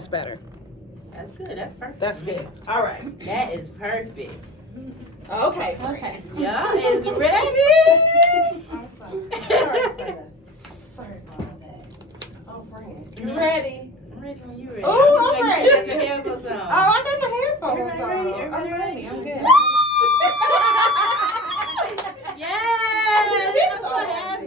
That's better. That's good. That's perfect. That's good. All right. That is perfect. Okay. Okay. Y'all is ready. I'm sorry for all that. Oh, friend. You ready? I'm ready when you ready. Oh, I'm I'm just making sure ready. you got your headphones on. Oh, I got my headphones on. Everybody I'm ready. I'm good. Yes! She's I'm so happy.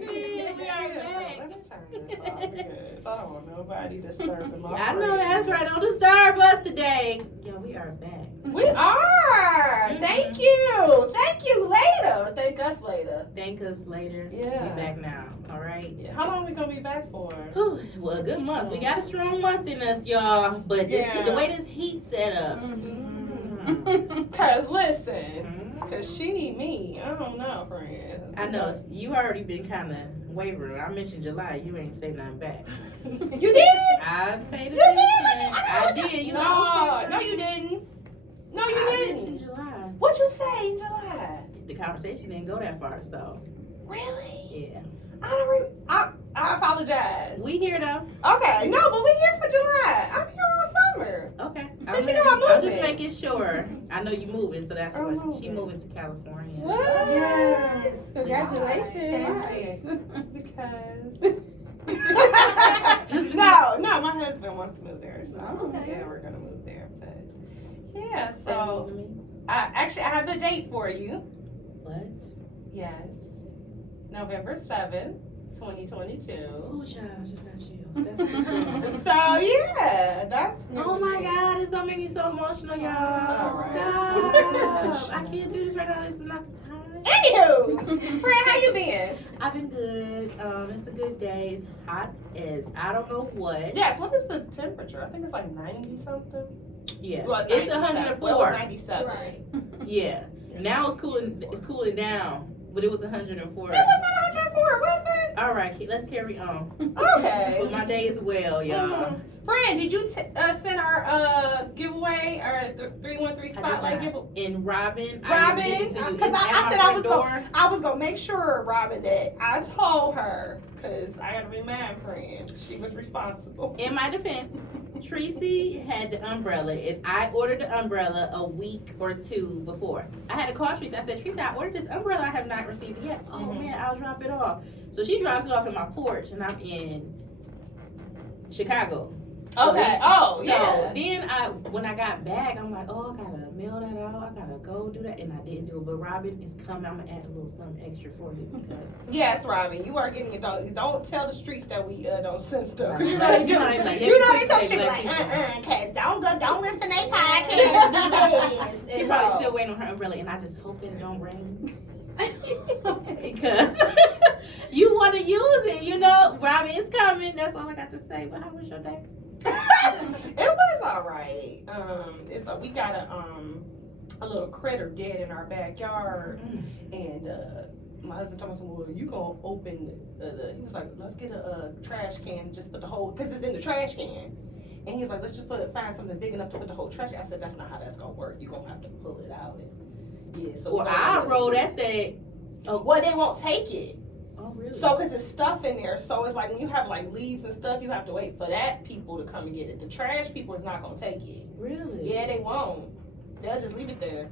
We are back. Let me turn this off because I don't want nobody disturbing my I know that's right. Don't disturb us today. Yo, we are back. We are. Thank you. Thank you later. Thank us later. Thank us later. Yeah. We back now. All right. Yeah. How long we gonna be back for? Whew, well, a good month. We got a strong month in us, y'all. But this, Yeah. the way this heat set up. Cause listen, cause me, I don't know, friend. I know you already been kind of wavering. I mentioned July. You ain't say nothing back. You did? I paid You attention. did? I did. You know. No, you didn't. No, you I didn't. mentioned July. What you say in July? The conversation didn't go that far, so Really? yeah. I apologize. We here though. Okay, no, but we here for July. I'm here all summer. Okay. Cause you know I'm I'm just moving. making sure. I know you moving, so that's I'm why she moving. moving to California. Yes. Congratulations. Because. Just no, my husband wants to move there, so Okay. yeah, we're gonna move there. But yeah, Say so me. I have the date for you. What? Yes, November 7th, 2022. Oh, child, just not you. That's too soon. So yeah, that's. Oh my God, it's gonna make me so emotional, y'all. All right. Stop. I can't do this right now. This is not the time. Anywho, friend, how you been? I've been good. It's a good day. It's hot as I don't know what. Yes. What is the temperature? I think it's like 90 something. Yeah. Well, It's 97. 104. Well, it was 97. Right. Yeah. Now it's cooling. It's cooling down, but it was 104. It was not 104, was it? All right, let's carry on. Okay. But my day is well, y'all. Friend, did you send our giveaway or 313 spotlight giveaway? And Robin, Robin, because I said I was gonna make sure, Robin, that I told her, because I gotta remind friend she was responsible. In my defense, Tracy had the umbrella, and I ordered the umbrella a week or two before. I had to call Tracy. I said, Tracy, I ordered this umbrella. I have not received it yet. Oh man, I'll drop it off. So she drops it off in my porch, and I'm in Chicago. Okay. So then when I got back, I'm like, oh, I gotta mail that out. I gotta go do that, and I didn't do it. But Robin is coming. I'm gonna add a little something extra for you because. Yes, Robin, you are getting it. Don't tell the streets that we don't send stuff. Right. You know they tell They shit be like, like, cause don't listen to their podcast. She probably still waiting on her umbrella, and I just hope that it don't rain. Because you want to use it, you know. Robin is coming. That's all I got to say. But how was your day? It was all right. We got a little critter dead in our backyard, and my husband told me, well, you gonna open he was like, let's get a trash can and just put the whole, because it's in the trash can. And he was like, let's just find something big enough to put the whole trash can. I said, that's not how that's gonna work. You're gonna have to pull it out. Yeah, so Well, I roll that thing. Well, they won't take it. Oh, really? So, because it's stuff in there. So, it's like when you have like leaves and stuff, you have to wait for that people to come and get it. The trash people is not going to take it. Really? Yeah, they won't. They'll just leave it there.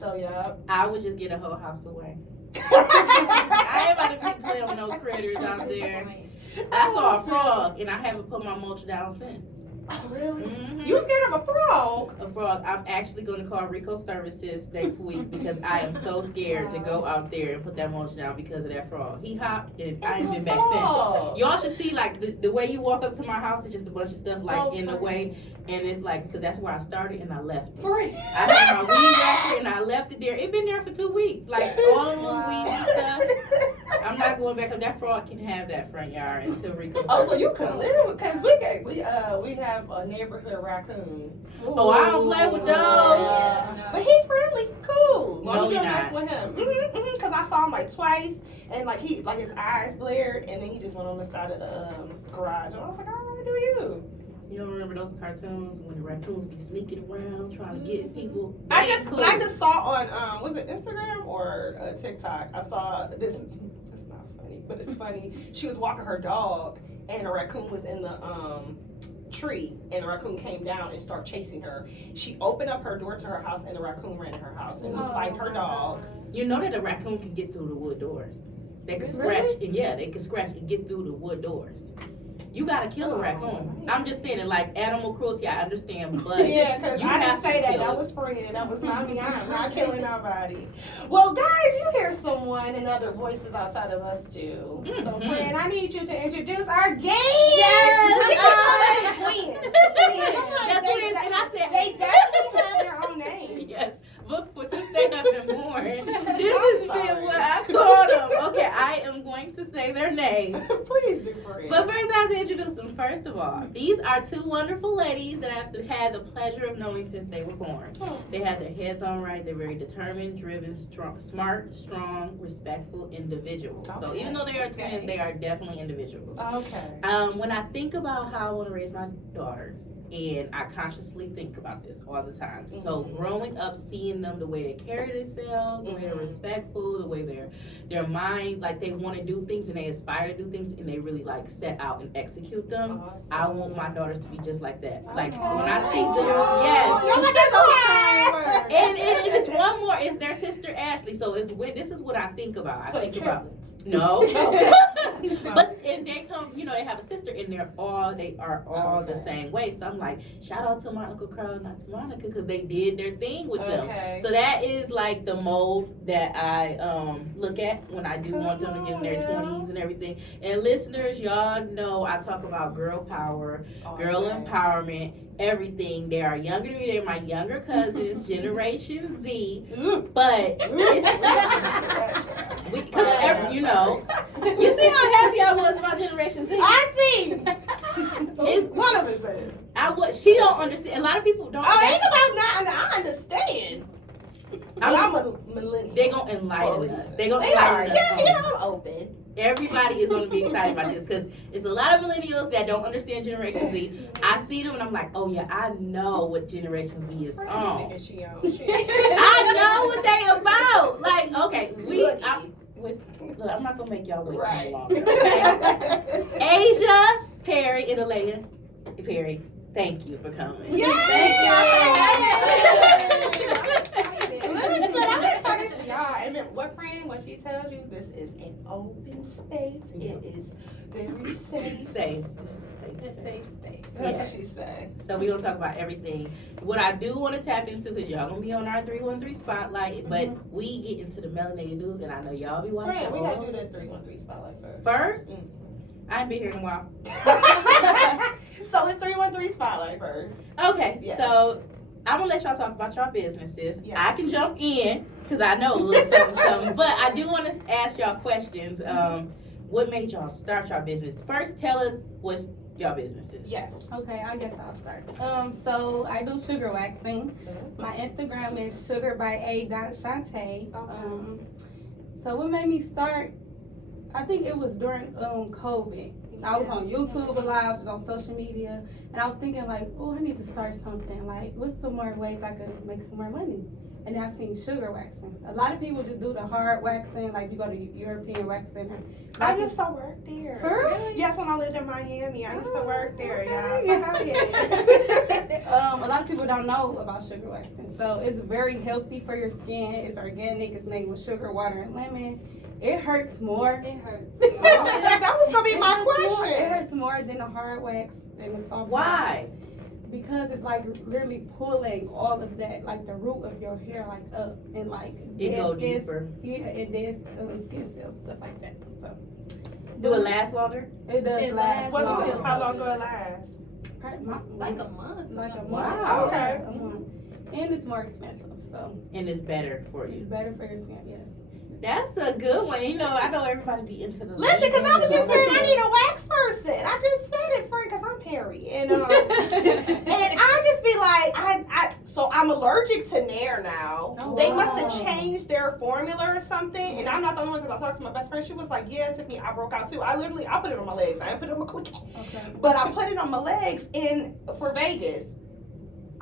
So, yeah. I would just get a whole house away. I ain't about to be playing with no critters out there. I saw a frog, and I haven't put my mulch down since. Oh, really? Mm-hmm. You scared of a frog? A frog. I'm actually going to call Rico Services next week because I am so scared to go out there and put that mulch down because of that frog. He hopped and I ain't been back since. Y'all should see like the way you walk up to my house is just a bunch of stuff like in the way, and it's like because that's where I started and I left it. I had my weed whacker and I left it there. It been there for 2 weeks, like all of those weeds and stuff. I'm not going back up. That frog can have that front yard until Rico Services. Oh, so you can live because we have a neighborhood raccoon. Oh, I don't play with those. Yeah. But he friendly, cool. No, he don't not. mess with him. Because I saw him like twice, and like his eyes glared, and then he just went on the side of the garage, and I was like, all right, do you? You don't remember those cartoons when the raccoons be sneaking around trying to get people? I just saw on was it Instagram or TikTok? I saw this. It's not funny, but it's funny. She was walking her dog, and a raccoon was in the tree, and the raccoon came down and started chasing her. She opened up her door to her house, and the raccoon ran in her house and was fighting her dog. You know that a raccoon can get through the wood doors. They can scratch, Really? and they can scratch and get through the wood doors. You gotta kill a raccoon. I'm just saying it, like animal cruelty, I understand, but Yeah, because you I have didn't say to that. kill That it. was friend. That was not me. I'm not killing nobody. Well, guys, you hear someone and other voices outside of us too. So, Mhm. friend, I need you to introduce our guests. Yes. She keeps calling them twins. Twins. The twins, and I said They definitely have their own name. yes. But since they have been born, this has been what I called them. Okay, I am going to say their names. Please do, friend. But first, I have to introduce them. First of all, these are two wonderful ladies that I've had the pleasure of knowing since they were born. They have their heads on right. They're very determined, driven, strong, smart, strong, respectful individuals. So Okay. even though they are twins, they are definitely individuals. Okay. When I think about how I want to raise my daughters, and I consciously think about this all the time. So growing up, seeing them, the way they carry themselves, the way they're respectful, the way their mind, like they want to do things and they aspire to do things and they really like set out and execute them. Awesome. I want my daughters to be just like that. Like when I see Oh, them, y'all yes. got those kind words. And it's one more. It's their sister Ashley. So this is what I think about. I So think triplets. about no. Okay. But if they come, they have a sister and they are all the same way. So I'm like, shout out to my Uncle Carl, not to Monica, because they did their thing with them. So that is like the mold that I look at when I do want them to get in their 20s and everything. And listeners, y'all know I talk about girl power, girl empowerment, everything. They are younger than me. They're my younger cousins, Generation Z. But because you see how happy I was about Generation Z. I see. It's One of us is. She don't understand. A lot of people don't. Oh, it ain't about not. I understand. I'm a millennial. They gonna enlighten us. They gonna They are. enlighten us. Yeah, I'm open. Everybody is gonna be excited about this because it's a lot of millennials that don't understand Generation Z. I see them and I'm like, oh yeah, I know what Generation Z is on. I know what they about. Like, okay, look, I'm not gonna make y'all wait any longer. Okay? Asia Perry and Alaya Perry, thank you for coming. Yay! I'm excited for y'all. And then what she tells you, this is an open space. It is very safe. Safe. This is It's safe space. That's what she said. So we're gonna talk about everything. What I do want to tap into, because y'all gonna be on our 313 spotlight, but we get into the melanated news, and I know y'all be watching. Friend, we gotta do this 313 spotlight first. First, I ain't been here in a while. So it's 313 spotlight first. Okay, Yes. so I'm gonna let y'all talk about your businesses. Yeah. I can jump in because I know a little something, but I do want to ask y'all questions. What made y'all start your business? First, tell us what your business is. Yes. Okay, I guess I'll start. So I do sugar waxing. My Instagram is sugar.a.shante. So what made me start? I think it was during COVID. I was on YouTube a lot, I was on social media, and I was thinking like, oh, I need to start something. Like, what's some more ways I could make some more money? And then I seen sugar waxing. A lot of people just do the hard waxing, like you go to European Wax Center. I used to work there. For real? Yes, when I lived in Miami, I used to work there. Okay. A lot of people don't know about sugar waxing. So it's very healthy for your skin. It's organic. It's made with sugar, water, and lemon. It hurts more. It hurts. That was gonna be my It question. hurts more than a hard wax and the soft. Why? Wax. Because it's like literally pulling all of that, like the root of your hair, like up and like It dead go skin- deeper. Yeah, it does skin cells, stuff like that. So Do it last longer? it does It last. lasts What's long. the, how long do it last? Like a month. Like a month. Wow. Okay. A month. And it's more expensive, so And it's better for it's you. better for your skin. Yes. That's a good one. I know everybody be into the Listen, because I was just saying I need need a wax person. I just said it, friend, because I'm Perry. And and I just be like, so I'm allergic to Nair now. Oh, They wow. must have changed their formula or something. And I'm not the only one, because I talked to my best friend. She was like, yeah, Tiffany, I broke out too. I put it on my legs. I didn't put it on my quick. Okay. But I put it on my legs for Vegas.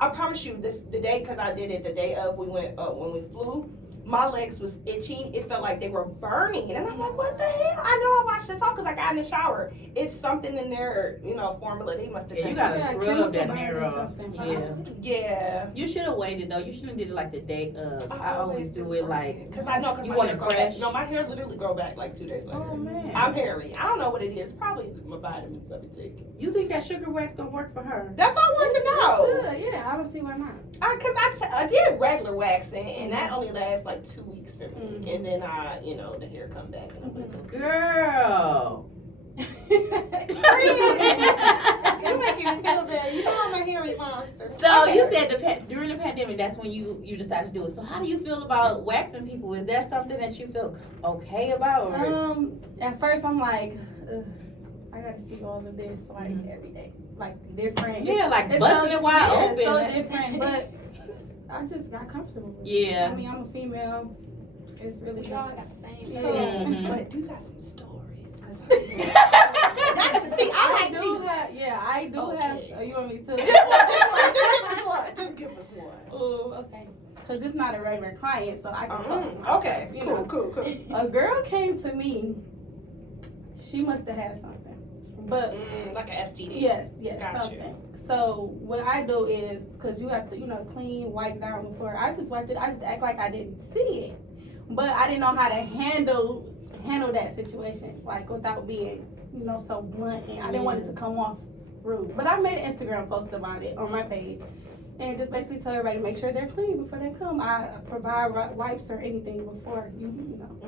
I promise you, the day, because I did it the day of we went when we flew. my legs was itching. It felt like they were burning. And I'm like, what the hell? I know I washed this off because I got in the shower. It's something in there, formula. They must have Yeah, you gotta scrub that hair off. Yeah. Yeah. You should have waited though. You should have did it like the day of. I always do it like. Because I know, because You my want hair it grow fresh? back. No, my hair literally grow back like 2 days later. Oh man. I'm hairy. I don't know what it is. Probably my vitamins of it taken. You think that sugar wax gonna work for her? That's all I want to know. Should, yeah, I don't see why not. Because I did regular waxing, and that only lasts like 2 weeks for me. Mhm. And then the hair come back. And I'm like, Girl. You making me feel bad. You know I'm a hairy monster. So Okay. you said during the pandemic, that's when you decided to do it. So how do you feel about waxing people? Is that something that you feel okay about? Or? At first I'm like, ugh, I gotta see all of this like every day, like different. Yeah, like It's busting it wide open. It's so different, but I just got comfortable with it. Yeah. I mean, I'm a female. It's really We all got the same. so, Mhm. but you got some stories. That's the tea. I like tea. I do Okay. have. You want me to? Just one. Just give us one. Oh, okay. Cause it's not a regular client, so I can. talk. Okay. You Cool. know. Cool. A girl came to me. She must have had something, but Like an STD. yes, Got something. you. So what I do is, cause you have to, clean, wipe down before. I just wiped it. I just act like I didn't see it, but I didn't know how to handle that situation, like without being, so blunt. And I didn't want it to come off rude. But I made an Instagram post about it on my page, and just basically tell everybody to make sure they're clean before they come. I provide wipes or anything before you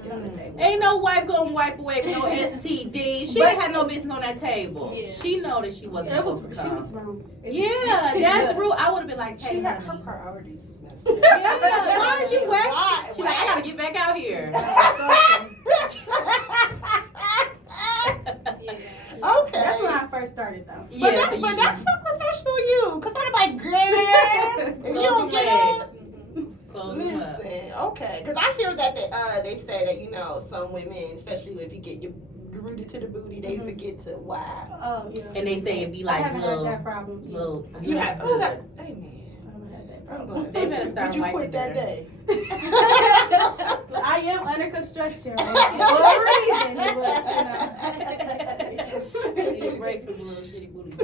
get on the table. Ain't no wipe gonna wipe away with no STD. She ain't had no business on that table. Yeah. She know that she wasn't It was, supposed to she come. was wrong. Yeah, that's rude. I would have been like, hey, She had her honey. priorities is messed up. Yeah, why did you wax? Why? She's like, I gotta get back out here. Okay. That's when I first started though. But, Yeah, so but that's so professional, you. Because I'm like, girl, if you Close don't your get legs. up. Close them up. Listen, okay. Because I hear that they say that, some women, especially if you get your rooted to the booty, they forget to wipe. Oh yeah. And they say it be I like haven't little, had that problem. yet. little. You have, good. that. Amen. I haven't had that I'm problem. glad. They better start Would you wiping quit that better. day? I am under construction for a reason. They need a break from the little shitty booties.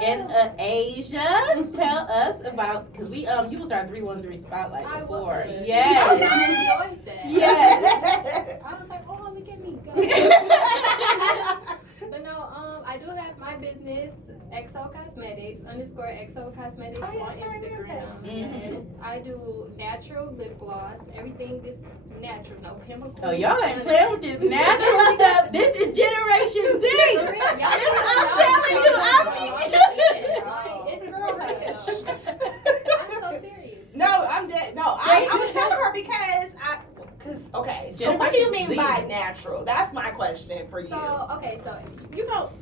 And Asia, tell us about, because you was our 313 spotlight I before. was. Yes. I enjoyed that. Yes. I was like, oh, look at me go. But no, I do have my business, XO Cosmetics, _XO Cosmetics Oh, yes, on I remember Instagram. that. Mhm. Yes, I do natural lip gloss. Everything is natural, no chemicals. Oh, y'all ain't playing with this natural stuff. This is Generation Z. For real, y'all I'm telling you, it's girl hell. I'm so serious. No, I'm dead. No, I was telling her because okay. So what do you mean Generation by Z. natural? That's my question for you. So, okay, so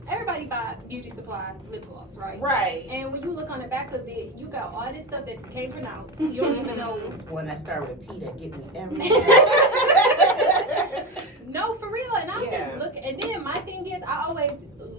everybody buy beauty supply lip gloss, right? Right. And when you look on the back of it, you got all this stuff that you can't pronounce. You don't even know. One that start with P that get me every No, for real. And I'm Yeah. just looking. And then my thing is, I always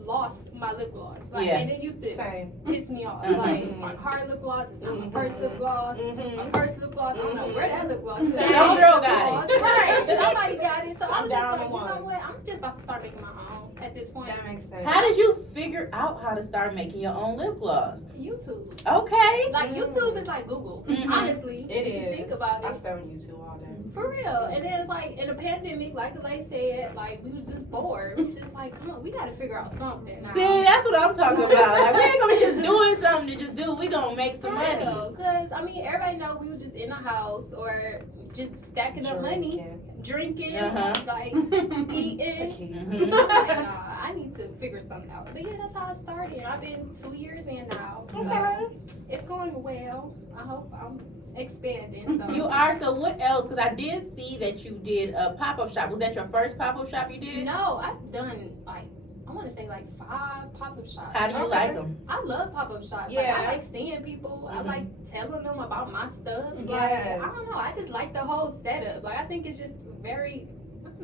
lost my lip gloss. Like, Yeah. and it used to Same. piss me off. Mhm. Like, my car lip gloss is not my purse lip gloss. My purse lip gloss, I don't know where that lip gloss is. Some girl got it. Right. Somebody got it. So I I'm was just down like, to you one. know what? I'm just about to start making my own at this point. That makes sense. How did you figure out how to start making your own lip gloss? YouTube. Okay. Like, YouTube is like Google. Mhm. Honestly. It if is. you think about I it. stay on YouTube all day. For real. And then it's like, in the pandemic, like the lady said, like, we was just bored. We was just like, come on, we gotta figure out something now. See, that's what I'm talking about. Like, we ain't gonna be just doing something to just do. We gonna make some money. Because, I mean, everybody know we was just in the house or just stacking up money, drinking, Uh-huh. like, It's a eating. key. Mhm. I'm like, nah, I need to figure something out. But yeah, that's how I started. I've been 2 years in now. So Okay. it's going well. I hope I'm expanding. So. You are. So what else? Because I did see that you did a pop-up shop. Was that your first pop-up shop you did? No, I've done like, I want to say like 5 pop-up shops. How do you like them? I love pop-up shops. Yeah. Like, I like seeing people. I Mhm. like telling them about my stuff. Like, Yes. I don't know. I just like the whole setup. Like, I think it's just very,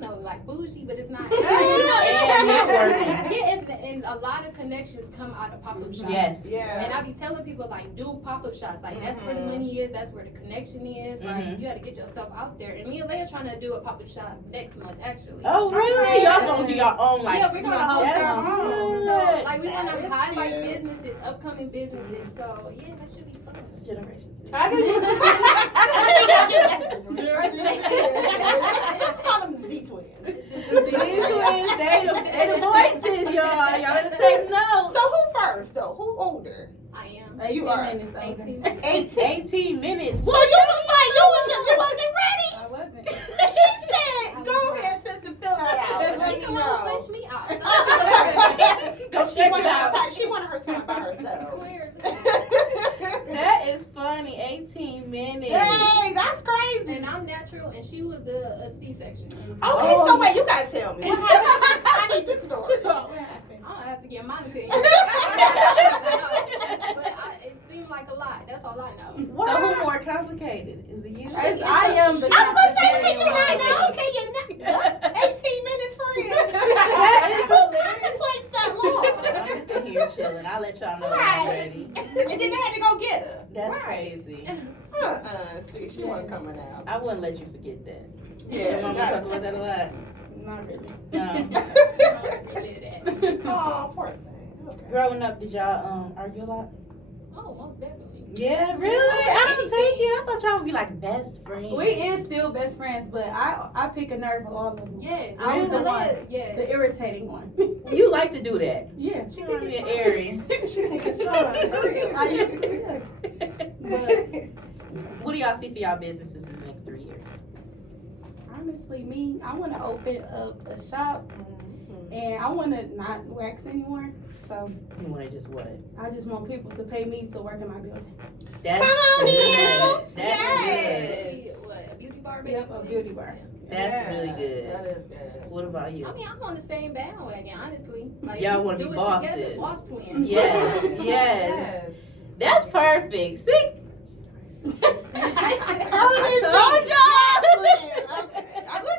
don't know, like bougie, but it's not. And networking. Yeah, and a lot of connections come out of pop-up shops. Yes. Yeah. And I be telling people, like, do pop-up shops. Like, that's where the money is. That's where the connection is. Like, you got to get yourself out there. And me and Leia trying to do a pop-up shop next month, actually. Oh, really? Y'all gonna do your own, like, Yeah, we're going to host that's our own. good. So, like, we want That to is highlight cute. businesses, upcoming businesses. So, yeah, that should be fun. It's generations. I Let's call them the Z twins. These twins, they the voices, y'all. Y'all better take notes. So who first though? Who older? I am. 18 You are minutes older. 18 minutes. 18 minutes. So you was like you wasn't ready. I wasn't. She said, "Go ahead, sister, fill that out." But Let she me come on, know. wish me out. Go She check it wanted her out. time. She wanted her time by herself. Clearly. That is funny. 18 minutes. Dang, that's crazy. And I'm natural, and she was a C-section. Okay, so wait, you gotta tell me what happened. I need this story. I don't have to get my opinion. But it seemed like a lot. That's all I know. So who more complicated? Is it you? I am the I was gonna say, can you complicated not one. know? Can you not? 18 minutes for you. That is Who hilarious. contemplates that long? I'm just in here chilling. I'll let y'all know when I'm ready. And then they had to go get her. That's crazy. See, she wasn't coming out. I wouldn't let you forget that. Yeah, Your mama talk about that a lot. Not really. No. She don't really do that. Oh, poor thing. Okay. Growing up, did y'all argue a lot? Oh, most definitely. Yeah, really? I don't take it. I thought y'all would be like best friends. We is still best friends, but I pick a nerve with all of them. Yes. I was the one. Yes. The irritating one. You like to do that. Yeah. She think it's airy. She think it's fun. For real. I used to, yeah. But What do y'all see for y'all businesses in the next 3 years? honestly, me, I want to open up a shop, and I want to not wax anymore. So You want to just what? I just want people to pay me to work in my building. That's Come on, good. Neil. That's Yes. What, a beauty bar, Yep, basically? a beauty bar. That's really good. That is good. What about you? I mean, I'm on the same bandwagon, honestly. Like, Y'all wanna do be it bosses. together, boss twins. Yes, yes. That's perfect. See?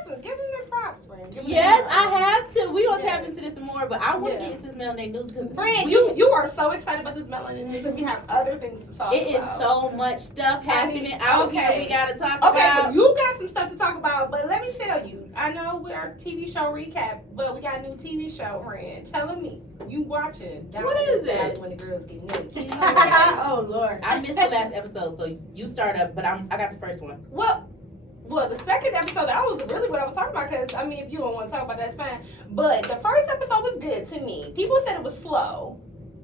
Listen, give him the props, friend. Give him Yes, the I props. have to. We gonna Yes. tap into this some more, but I want to Yeah. get into this melanin news because Friend, you are so excited about this melanin news, and we have other things to talk it is about. so much stuff happening out here. okay. We gotta talk Okay, about. well, you got some stuff to talk about, but let me tell you, I know we're our TV show recap, but we got a new TV show, friend. Telling me you watching? What is it? When the girls get naked. Oh Lord. I missed the last episode, so you start up, but I got the first one. Well, the second episode, that was really what I was talking about. Because I mean, if you don't want to talk about that, that's fine. But the first episode was good to me. People said it was slow.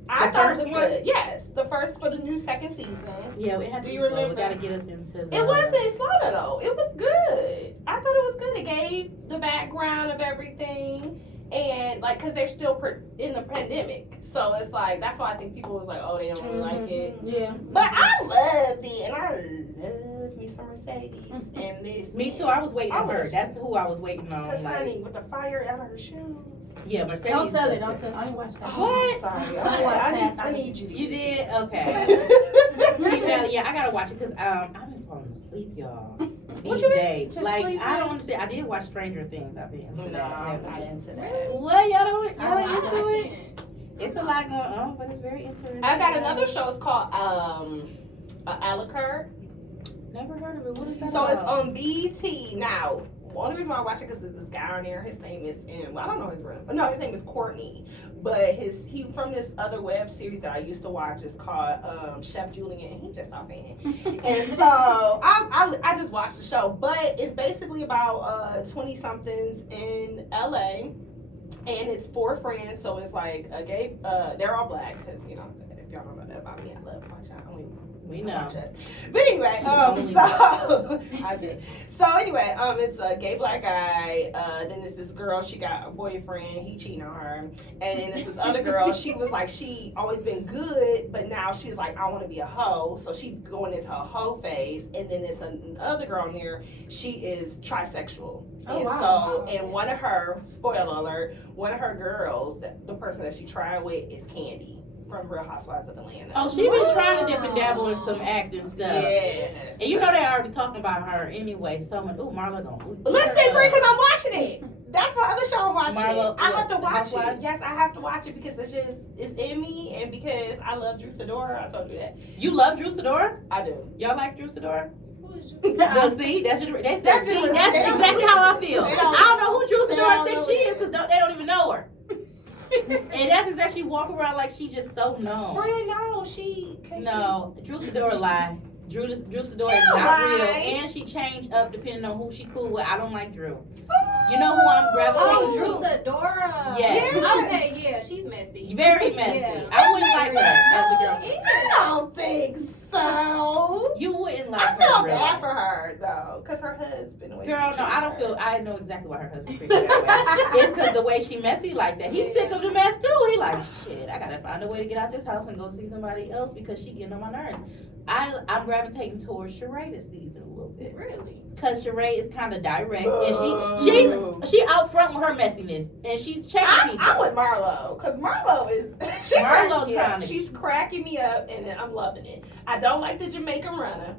I The thought first it was one? good. Yes, the first for the new second season. Yeah, we had to Do be you slow. We remember? gotta get us into the. It wasn't slow though. It was good. I thought it was good. It gave the background of everything, and like, cause they're still in the pandemic, so it's like that's why I think people was like, oh, they don't really like it. Yeah. But I loved it, and I loved me some Mercedes and this. Me too. I was waiting on I her. was- That's who I was waiting Cause on. Like, honey, with the fire out of her shoes. yeah, Mercedes. Don't tell it. was Don't there. tell it. I didn't watch that. Oh, I'm sorry. I Okay, watched I half need, I of need you to. You get did? it Okay. together. Female, yeah, I gotta watch it because I've been falling asleep, y'all. What These you been days, just like sleeping? I don't understand. I did watch Stranger Things. I've been into No, that. I'm not into that. What y'all ain't I into it? can't. It's a lot going on, but it's very interesting. I got another show. It's called Alaya. Never heard of it. What is that? So it's about? on BT now. One reason why I watch it because there's this guy on there. His name is I don't know his real. No, his name is Courtney. But he from this other web series that I used to watch is called Chef Julian. And he just off fan. And so I just watched the show. But it's basically about 20 somethings in LA. And it's 4 friends. So it's like a gay. They're all black because you know if y'all don't know that about me, I love my child. We know. But anyway, so I did. So anyway, it's a gay black guy. Then there's this girl. She got a boyfriend. He cheating on her. And then there's this other girl. She was like, she always been good, but now she's like, I want to be a hoe. So she going into a hoe phase. And then there's another girl in there. She is trisexual. Oh, and wow. So, and one of her, spoiler alert, one of her girls, the person that she tried with is Candy from Real Housewives of Atlanta. Oh, she been trying to dip and dabble in some acting stuff. Yes. And you know they already talking about her anyway. So much. Ooh, Marlo gonna. Listen, Free, because I'm watching it. That's my other show I'm watching. Marlo, I have to watch Housewives? it. Yes, I have to watch it because it's in me, and because I love Drew Sidora. I told you that. You love Drew Sidora? I do. Y'all like Drew Sidora? Who is just Look, see, that's your, that's That's see, your- that's they don't- exactly how I feel. they I don't- don't know who Drew they Sidora don't thinks know she it. is because they don't even know her. And that's exactly she walk around like she just so known. Friend, no, she. No, Drew Sidora lie. Drew Sidora is don't not lie. real, and she changed up depending on who she cool with. I don't like Drew. You know who I'm gravitating Oh, to? Drew Sidora. Yes. Yeah. Okay, yeah, she's messy. Very messy. Yeah. I wouldn't like her as a girl. I don't think so. You wouldn't like I her. feel in real bad life. for her though, cause her husband. Girl, no, I don't feel. I know exactly why her husband treats her that way. It's because the way she messy like that. He's sick of the mess too. He like, shit, I gotta find a way to get out this house and go see somebody else because she getting on my nerves. I'm gravitating towards Sheree this season a little bit. Really? Cause Sheree is kind of direct and she out front with her messiness and she's checking people. I'm with Marlo, cause Marlo is she Marlo cracks me trying up. to- She's cracking me up, and I'm loving it. I don't like the Jamaican runner.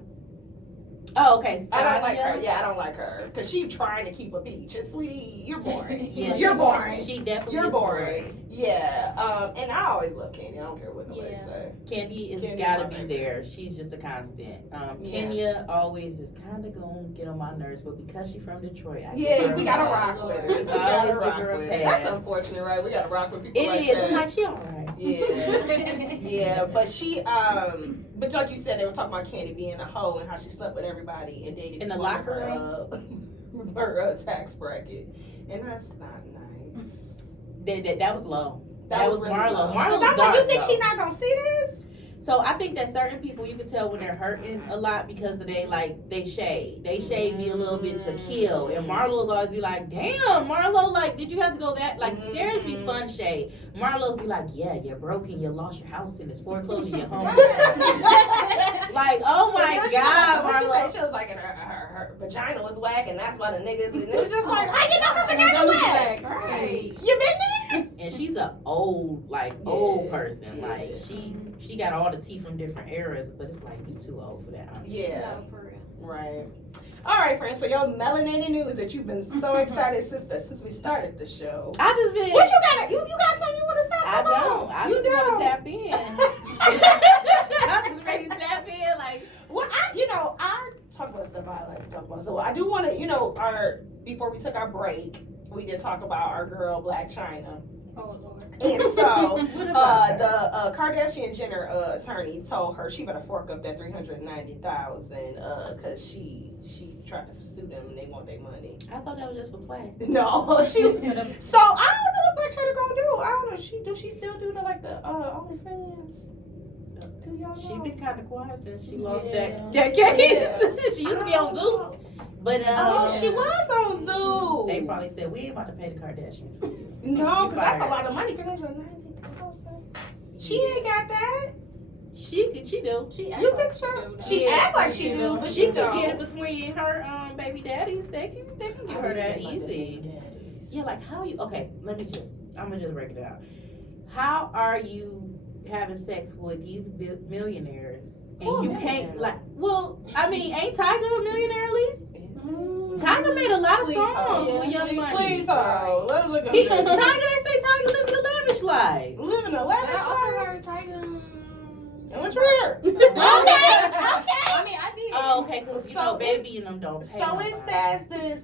Oh, okay. I don't like Sonya. her. Yeah, I don't like her because she trying to keep a peach. And sweetie, you're boring. Yeah, You're boring. She definitely You're is boring. Yeah. And I always love Candy. I don't care what nobody Yeah. say. Candy is Candy gotta my be favorite. there. She's just a constant. Yeah. Kenya always is kind of gonna get on my nerves, but because she's from Detroit, I give Yeah, her we a gotta pass. rock with her. We Always gotta give rock her a with pass. her. That's unfortunate, right? We gotta rock with people It like is. that. I'm like, she alright. Yeah, yeah, but she, but like you said, they were talking about Candy being a hoe and how she slept with everybody and dated In the people on locker her tax bracket, and that's not nice. That was low. That was really Marlo. low. Marlo's 'Cause I'm like, dark, you think though. she not gonna see this? So I think that certain people you can tell when they're hurting a lot because they shade. They shade me a little bit to kill. And Marlo's always be like, damn, Marlo, like, did you have to go that? Like, theirs be fun shade. Marlo's be like, yeah, you're broken, you lost your house and it's foreclosure, your home. Like, oh my God, Marlo. She was like, her vagina was whack, and that's why the niggas. And it was just like, how you know her vagina whack? Right. You been there? And she's a old person. Yeah. Like she got all the tea from different eras, but it's like you too old for that. Auntie. Yeah. No, for real. Right. All right, friends. So your melanated news that you've been so excited since we started the show. I just been. What you got? You got something you want to say? I Come on. don't. I You just want don't. to tap in. I'm just ready to tap in. Like, Well, I talk about stuff I like to talk about. So I do want to, before we took our break, we did talk about our girl Black China. Oh Lord. And so what about her? the Kardashian Jenner attorney told her she better fork up that $390,000 because she tried to sue them and they want their money. I thought that was just for play. No, she. So I don't know what Black China gonna do. I don't know. Do she still do the OnlyFans? Do y'all know? She been kind of quiet since she lost Yeah. that case. She used to be on Zeus, but She was on Zoo. They probably said we ain't about to pay the Kardashians for you. No, You because that's a fired. lot of money. $390,000. She ain't got that. She do. She act You like think she so? do, though. She act like she do, but She could don't. get it between her baby daddies. They can give her that easy. Yeah, like how you? Okay, I'm gonna just break it down. How are you having sex with these millionaires and you can't like? Well, I mean, ain't Tyga a millionaire at least? Tyga made a lot of Please, songs ho. with Young Money. Please, ho. Let's look at Tyga, that. they say Tyga living a lavish life. Living a But lavish I offered life. her Tiger. What's your Okay, okay. I mean, I did. Oh, okay, because you So know, it- baby and them don't pay. So it nobody. says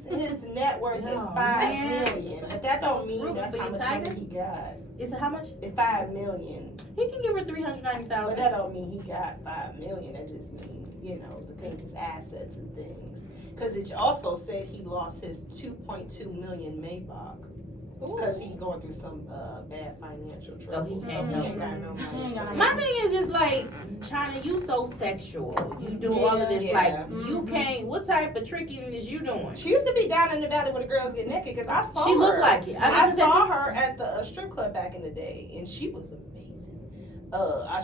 his net worth is Oh, $5 million, but that don't mean Ruben, that's for how you, much Tiger? money he got. Is it how much? It's $5 million, He can give her but $390,000. that don't mean he got $5 million. That just means the thing, his assets and things. Because it also said he lost his 2.2 million Maybach because he going through some bad financial trouble. he can't ain't know. got no He ain't got money. My thing is just like, China, you so sexual. You do all of this, Yeah. like, you can't, what type of tricking is you doing? She used to be down in the valley where the girls get naked because I saw She her. looked like it. I mean, saw her at the strip club back in the day, and she was amazing.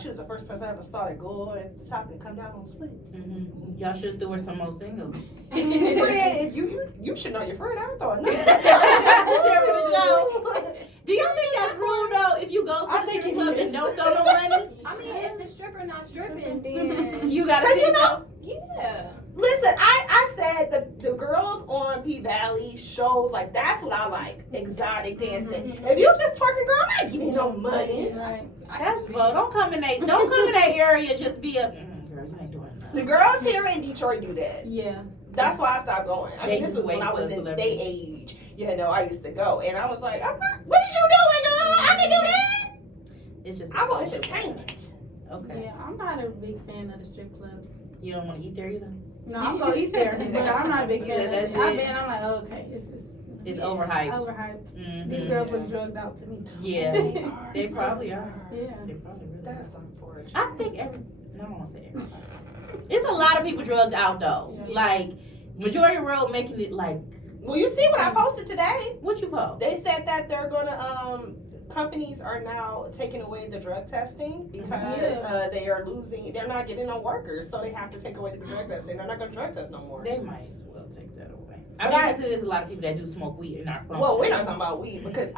She was the first person I ever saw that go at the top and come down on splits. Mm-hmm. Y'all should have threw her some more singles. Friend, you should know your friend. I thought no. There for the show. Do you think that's rude though? If you go to I the think strip it club is. and don't throw no money, not stripping, then You gotta Cause see you know, yeah. listen, I said the girls on P Valley shows, like, that's what I like. Exotic dancing. If you just twerking, girl, I'm not giving you no money. Right. That's well. Don't come in that area. Just be a girl. You ain't doing nothing. The girls here in Detroit do that. Yeah. That's why I stopped going. I They mean, this just was when wait I for was a in celebrity. their age. You know, I used to go, and I was like, I'm not, what is you doing, girl? I can do that. It's just. I want entertainment. Okay. Yeah, I'm not a big fan of the strip clubs. You don't want to eat there either. No, I'm gonna eat there, but I'm not a big Yeah, fan. that's of it. I've it. been, I'm like, oh, okay, it's just It's overhyped. overhyped. Mhm. These girls look drugged out to me. Yeah, they probably are. Yeah. They probably really That's are. unfortunate. I think no, I don't want to say everybody. It's a lot of people drugged out though. Yeah. Like majority of the world making it like Well, you see what I posted today? what you post? They said that they're gonna companies are now taking away the drug testing because they're not getting no workers, so they have to take away the drug testing. They're not gonna drug test no more. They might as well take that away. I But mean, I- because there's a lot of people that do smoke weed in our function. Well, we're not talking about weed because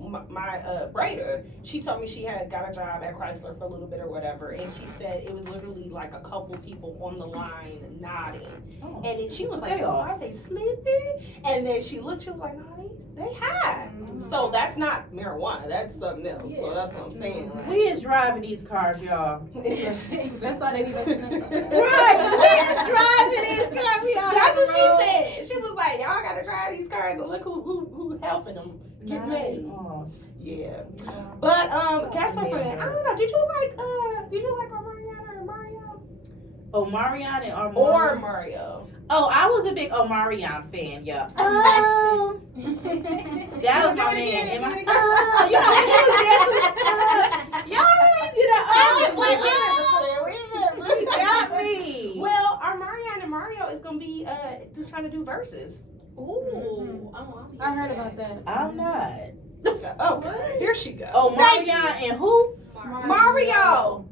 my braider, she told me she had got a job at Chrysler for a little bit or whatever, and she said it was literally like a couple people on the line nodding, Oh. and then she was like, They "Oh, are. are they sleeping?" And then she looked, she was like, "No, they high." So that's not marijuana, that's something else. So that's what I'm saying. We is driving these cars, y'all. That's why they be making us up. Right, we is driving these cars. We out That's on what the she road. said. She was like, "Y'all gotta drive these cars, and look who helping them get made." Oh. Yeah. But guess what? I Man, don't know. Did you like Omarion or Mario? Omarion and Armand. Or Mario? Oh, I was a big Omarion fan, yeah. Oh, that was my man. And my, oh, you know, he was dancing. Y'all remember that? I was like, oh, he got me. Well, Omarion and Mario is gonna be just trying to do verses. Ooh, I heard about that. I'm not. Okay, here she goes. Oh, Thank Marion you. and who? Mario.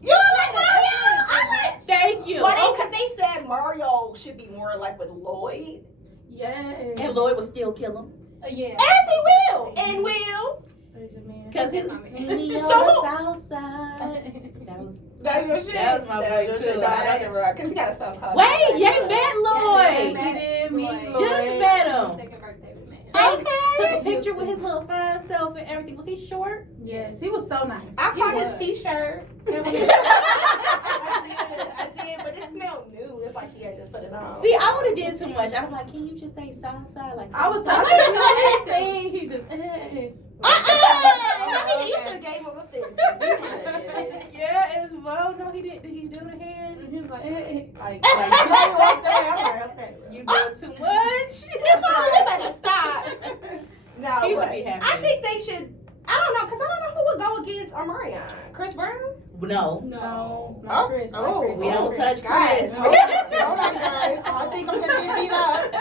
You don't like Mario? Thank you. Well, because they said Mario should be more like with Lloyd. Yes. And Lloyd would still kill him. Yeah. As he will. And will. There's your man. Because his That's my man. Mini on So the who- south side. That was. That's your shit. That was my That's boy, your too. shit. No, I never rock. Because he got a song called. Wait, you ain't met Yes, Lloyd. we did meet Lloyd. Lloyd. Just met him. Second birthday we met him. Took a picture with his little fine self and everything. Was he short? Yes, he was so nice. I He bought was. his t-shirt. I did, but it smelled new. It's like he had just put it on. See, I would have did too much. I'm like, can you just say south side? Like, I was south talking side? to him saying he just. You should have gave him a 50. Yeah, as well. No, he didn't. Did he do the hand? He was like, Like two up there. I'm like, okay, you doing too much. You better stop. No, He should but be happy. I think they should. I don't know, because I don't know who would go against Omarion. Chris Brown? No. no, not Chris. not Oh, Chris. We don't touch guys. Chris. Hold on, guys. I think I'm going to get beat up.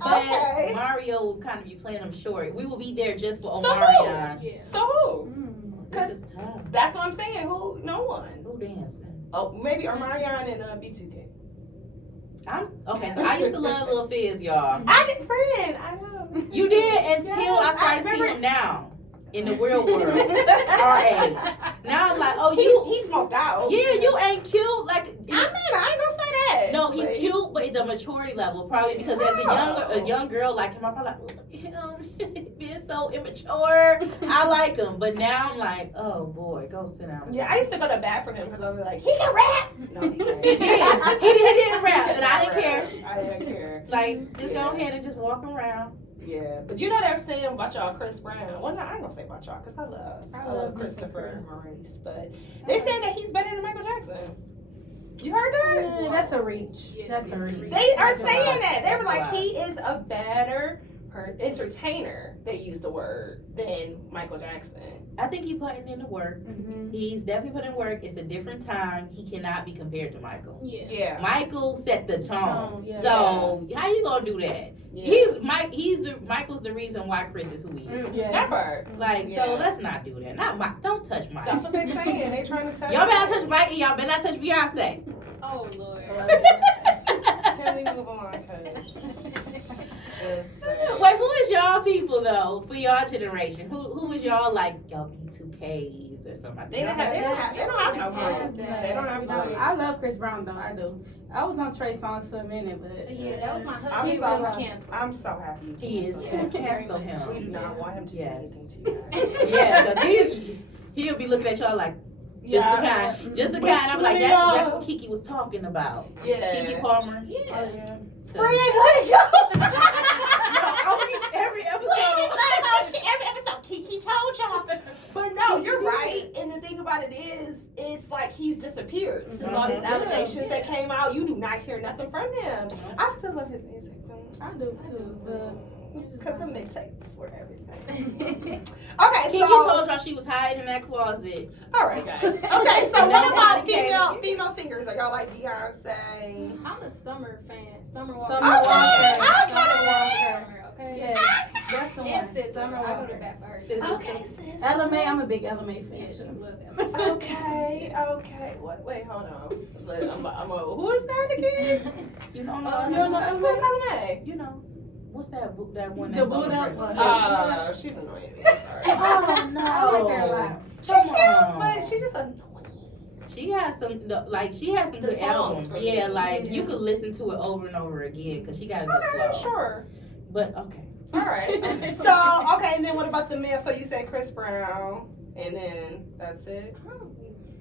But Okay. Mario will kind of be playing them short. We will be there just for So who? Omarion. Yeah. So who? This is tough. That's what I'm saying. Who? No one. Who dancing? Oh, maybe Omarion and B2K. Okay, so I used to love Lil Fizz, y'all. I did, friend. I know. You did until Yes, I started remember- seeing him now in the real world, our age. Now I'm like, oh, He smoked out. yeah, you ain't cute. Like, I mean, I ain't gonna say that. no, he's But- cute, but the maturity level probably because as a young girl like him, I'm probably like, look at him being so immature. I like him, but now I'm like, oh boy, go sit down. Yeah, I used to go to bat for him because I was like, he can rap. No, he can't. He didn't rap, and I didn't care. I didn't care. Like, just go ahead and just walk around. Yeah, but you know they're saying about y'all Chris Brown. Well, no, I ain't gonna say about y'all because I love Christopher Maurice, but they saying that he's better than Michael Jackson. You heard that? That's a reach. Yeah, That's a reach. They are saying that. They were That's like, wild. he is a better entertainer. They used the word than Michael Jackson. I think he putting in the work. Mm-hmm. He's definitely putting in work. It's a different time. He cannot be compared to Michael. Yeah. Yeah. Michael set the tone. Tone, yeah. So how you gonna do that? Yeah. Michael's the reason why Chris is who he is. Yeah. That part. Like, Yeah. so let's not do that. Not Mike. Don't touch Mike. That's what they're saying. They trying to tell Y'all better not touch Mike and y'all better not touch Beyonce. Oh Lord. Can we move on? 'Cause Wait, who is y'all people though for y'all generation? Who is y'all like y'all B2Ks or something? They don't have no groups. They don't have groups. I love Chris Brown though. I do. I was on Trey Songz for a minute, but Yeah, that was my I'm husband. He so was happy. canceled. I'm so happy. He is. Cancel him. We do not want him to do Yes. anything to you guys. Yeah, because he'll be looking at y'all like just the kind. I'm like, that's exactly what Kiki was talking about. Yeah. Kiki Palmer. Yeah. oh yeah. Fred, let it go. Every episode. Every episode, Kiki told y'all. But no, you're right. And the thing about it is, it's like he's disappeared since all these allegations that came out. You do not hear nothing from him. I still love his music though. I do too. Because the mixtapes were everything. Okay, Kiki so told y'all she was hiding in that closet. all right, guys. Okay, so what about female singers? Are y'all like Beyonce? I'm a Summer fan. Summer Walker. Summer Walker. Okay. Yeah, that's the And one. Sis, Summer I go Walker. to bat for her. SZA. Okay, sis. LMA, I'm a big LMA Yeah, fan she too. love that. Okay. Wait, hold on. Who is that again? You don't You know? don't know Who's LMA? LMA? You know. What's that one The that's Boot on Up the one. She's annoying me. I'm sorry. Oh I no. like her a lot. She Come cute, on. but she's just annoying. She has some The good songs albums. for Yeah, me. like you could listen to it over and over again because she got a good Okay, flow. sure. But okay. All right. So, okay, and then what about the male? So you said Chris Brown, and then that's it.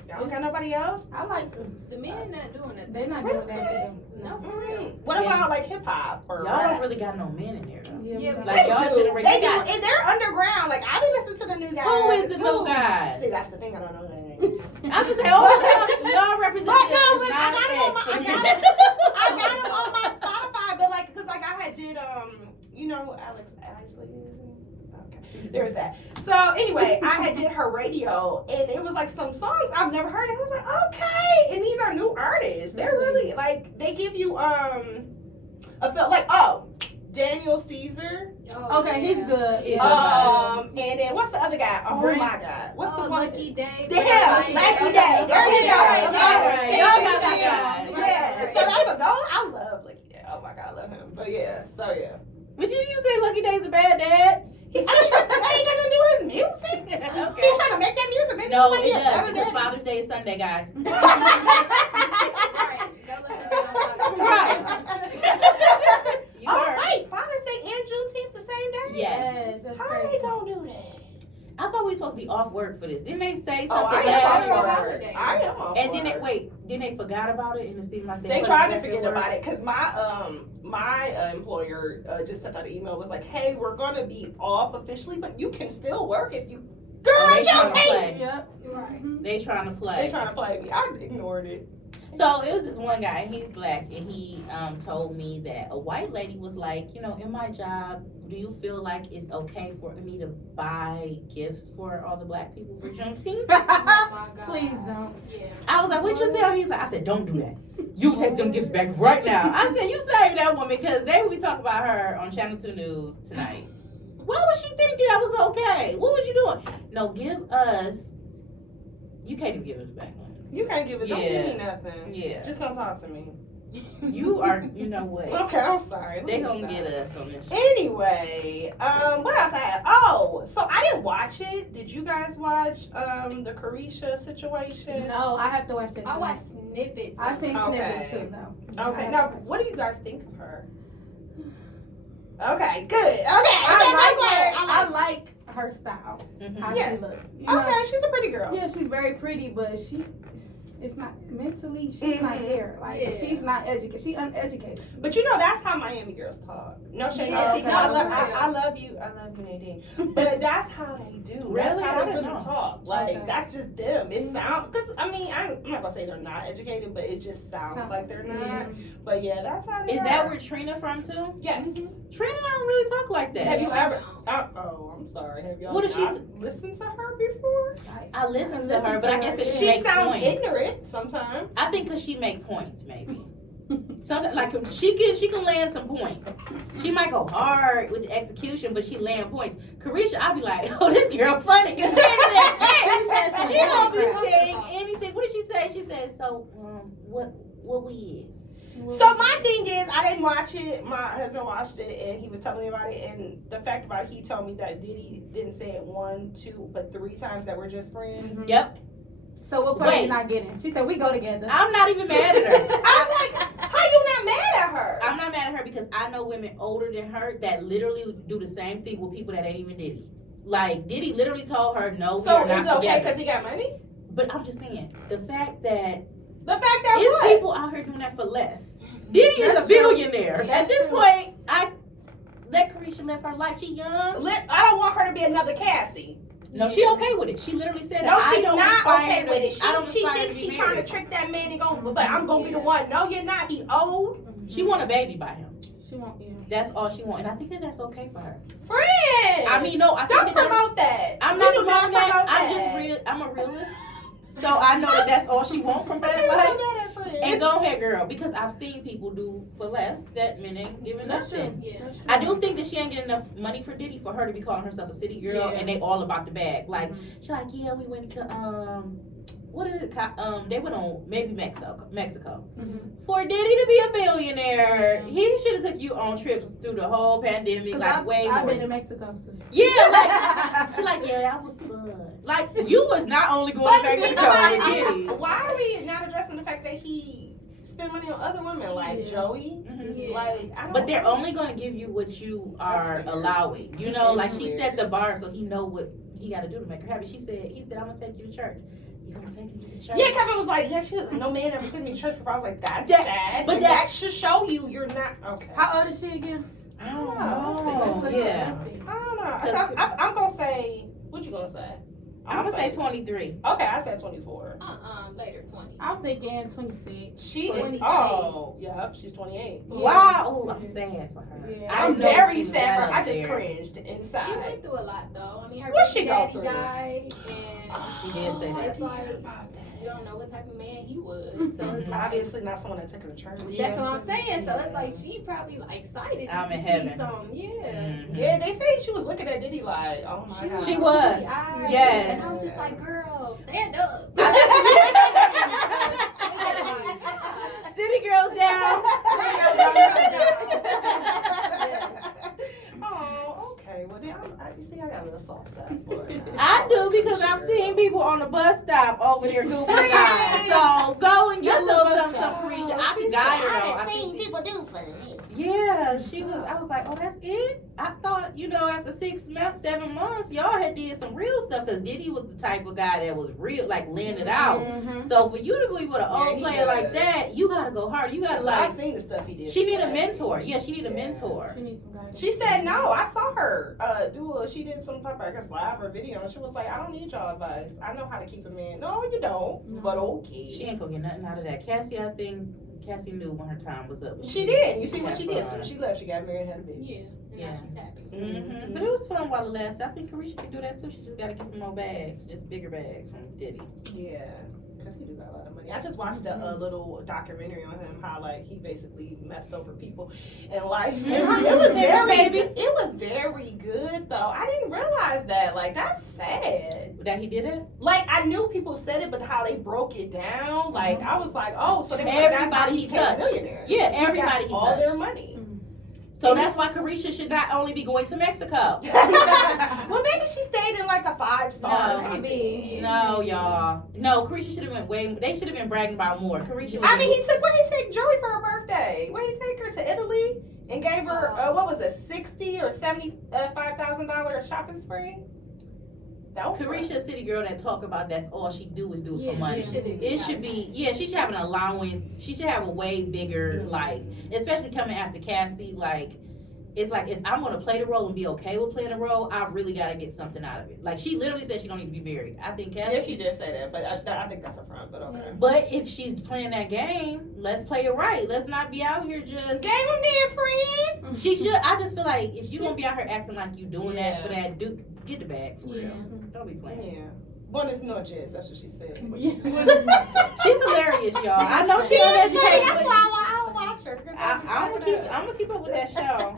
Y'all got nobody else? I like The men not doing it. They're not doing that. No, for real. What Yeah. about like hip hop or Y'all rap? don't really got no men in there though. Yeah, but Like y'all generation. They do, got- and they're underground. Like I be listening to the new guys. Who is the new guys? See, that's the thing. I don't know their names. I'm just saying, y'all represent. But no, look, I got him on my Spotify, but like, cause like I had did you know who Alex Isley is? Okay, there's that. So anyway, I had did her radio, and it was like some songs I've never heard. And I was like, okay, and these are new artists. They're really like they give you I felt like Daniel Caesar. Oh, Okay, he's good. Yeah. And then what's the other guy? Oh Brent. my God, what's the one? Lucky Day. Yeah, Lucky Day. There you go. Alright, y'all got that guy. Yeah, so that's a dog. I love Lucky Day. Oh my God, I love him. But yeah, so yeah. But you say Lucky Day's a bad dad? I mean, that ain't gonna do his music. Okay. He's trying to make that music. Maybe No, he it might be a does better because dad. Father's Day is Sunday, guys. Right. Don't let me get Right. You Oh heard. wait, Father's Day and Juneteenth the same day? Yes. That's How crazy. they gonna do that? I thought we were supposed to be off work for this. Didn't they say Oh, something I last am off year? work. I am off And then work. then they forgot about it, and it seemed like They tried to forget about it because my employer just sent out an email. Was like, hey, we're gonna be off officially, but you can still work if you. Girl, Oh, they trying to Juneteenth! play. Yep. Right. They trying to play. They trying to play me. I ignored it. So it was this one guy, and he's black, and he told me that a white lady was like, you know, in my job, do you feel like it's okay for me to buy gifts for all the black people for Juneteenth? Oh my God. Please don't. Yeah. I was like, what'd you tell me? He's like, I said, don't do that. You take them gifts back right now. I said, you save that woman, because they will be talking about her on Channel 2 News tonight. Why would she think that was okay? What was you doing? No, give us. You can't even give us back money. You can't give it. Don't Yeah. give me nothing. Yeah. Just don't talk to me. You are, you know what? Okay, I'm sorry. They Let me gonna stop. get us on this shit. Anyway, what else I had? Oh, so I didn't watch it. Did you guys watch the Carisha situation? No, I have to watch that. I too. watched snippets. I seen Okay. snippets too, though. Okay, now what do you guys think of her? Okay, good. Okay, I like her style. Mhm. How Yeah. she look. You know? Okay, she's a pretty girl. Yeah, she's very pretty, but it's not mentally. She's not there. Like Yeah. she's not educated. She's uneducated. But you know that's how Miami girls talk. No shade, Yeah, no, okay. I love you, Nadine. But that's how they do. That's Really? how I they didn't really know. talk. Like Okay. that's just them. It sounds. Cause I mean, I'm not gonna say they're not educated, but it just sounds like they're not. Yeah. But yeah, that's how they Is are. that where Trina from too? Yes. Trina don't really talk like that. Have you Yeah. ever? Oh, I'm sorry. Have y'all What if not she's- listened to her before? I listen to her, but I guess because She she makes sounds points. ignorant sometimes. I think because she make points, maybe. Something like she can land some points. She might go hard with the execution, but she land points. Carisha, I'll be like, oh, this girl funny. 'Cause she ain't saying shit. She don't be saying anything. What did she say? She said, so what we is? So my thing is, I didn't watch it. My husband watched it, and he was telling me about it. And the fact about it, he told me that Diddy didn't say it 1, 2, but 3 times that we're just friends. Mhm. Yep. So what part Wait. you not getting? She said we go together. I'm not even mad at her. I'm like, how you not mad at her? I'm not mad at her because I know women older than her that literally do the same thing with people that ain't even Diddy. Like, Diddy literally told her, no, So we're is not it okay together. because he got money? But I'm just saying, the fact that The fact that it's what? people out here doing that for less. Diddy is That's a billionaire. true. At That's this true. point, I let Carisha live her life. She young. I don't want her to be another Cassie. No, she okay with it. She literally said, No, I she's don't not aspire okay to- with it. I don't She aspire thinks to be she's trying to married. trick that man and go, but I'm gonna be the one. No, you're not. He old. She want a baby by him. She won't. Yeah. That's all she want, and I think that that's okay for her. Friend. I mean, no, I think don't that that's, promote that. I'm We not do promoting that. promote I'm just real. I'm a realist, so I know that that's all she want from that life. And go ahead, girl, because I've seen people do for less that men ain't giving That's nothing. Yeah. That's true. I do think that she ain't getting enough money for Diddy for her to be calling herself a city girl, Yeah. and they all about the bag. Like Mhm. she's like, yeah, we went to what is it? They went on maybe Mexico. Mhm. For Diddy to be a billionaire, he should have took you on trips through the whole pandemic, 'Cause like way I've more. been to Mexico. So. Yeah, like she's like, yeah, that was fun. Like you was not only going But to the thing Mexico about with it is, Diddy. why are we not addressing the fact that he spent money on other women like Yeah. Joey? Mhm. Yeah. Like, I don't. But they're only gonna give you what you are weird. allowing. You know, like she Weird. set the bar so he know what he got to do to make her happy. He said, I'm gonna take you to church. You gonna take me to church? Yeah, Kevin was like, yeah, she was. No man ever took me to church before. I was like, that's That- sad. but But that- that should show you you're not okay. How old is she again? I don't Oh, know. Let's yeah. see. I don't know. 'Cause- I'm gonna say. What you gonna say? I'm gonna say 23. Okay, I said 24. Later 20s. I'm thinking 26. She is. 28. Oh, yep, she's 28. Yeah. Wow, oh, I'm sad for her. Yeah. I I'm didn't know very she was sad. that For, I up just there. cringed She inside. went through a lot though. I mean, her What baby she go daddy through? died, She did say and that. it's like you don't know what type of man he was. So it's like Obviously, not someone that took her to church. that's what I'm saying. So it's like she probably like excited just I'm to in see heaven. some. Yeah. Mhm. Yeah, they say she was looking at Diddy like, oh my god. She was. Eyes. Yes. And I was just like, girl, stand up. City girls down. Oh, okay. Well, then you see, I got a little soft side for it. I do because I've seen people on the bus stop over there goofing out. So go and get a little something, Carisha. I could guide her though. I think people do for the yeah, she was. I was like, oh, that's it. I thought, after 6 months, 7 months, y'all had did some real stuff because Diddy was the type of guy that was real, like laying it out. Mhm. So for you to be with an old he player like does. that, you gotta go hard. You gotta I've like. seen the stuff he did. She need a for mentor. Yeah, she need a Yeah. mentor. She needs some guidance. She said no. I saw her she did some type of, I guess, live or video, and she was like, I don't need y'all advice. I know how to keep a man. No, you don't. No. But okay. She ain't gonna get nothing out of that. Cassie knew when her time was up. She did. You see what got she did? for So her. she left. She got married and had a baby. Yeah. And Yeah. now she's happy. Mm-hmm. But it was fun while it lasted. I think Carisha can do that too. She just gotta get some more bags, just bigger bags from Diddy. Yeah, because he do got a lot of money. I just watched a little documentary on him, how like he basically messed over people in life. And Mhm. it was very Baby. good. It was very good though. I didn't realize that. Like that's sad. That he did it. Like I knew people said it, but how they broke it down, like I was like, oh, so they Everybody he became a touched. millionaire. Yeah, He got everybody he all touched. their money. So that's why Carisha should not only be going to Mexico. Well, maybe she stayed in like a 5-star. No. or something. Maybe. No, y'all. No, Carisha should have went way. They should have been bragging about more. Carisha. I mean, where he take Joey for her birthday? Where he take her to Italy and gave her what was it, $60,000 or $75,000 shopping spree? That was Carisha, a city girl that talk about that's all she do is do it Yeah, for money. she should've- It should be, she should have an allowance. She should have a way bigger life, especially coming after Cassie. Like, it's like if I'm gonna play the role and be okay with playing the role, I really gotta get something out of it. Like she literally said she don't need to be married. I think Cassie. Yeah, she did say that, but I think that's a front. But okay. But if she's playing that game, let's play it right. Let's not be out here just. Game them then, friend. She should. I just feel like if you gonna be out here acting like you doing that Yeah. for that, get the bag for Yeah. real. Don't be playing. Yeah. Buenos noches. That's what she said. She's hilarious, y'all. I know She she is does. funny. That's why I watch her. I'm gonna keep up with that show.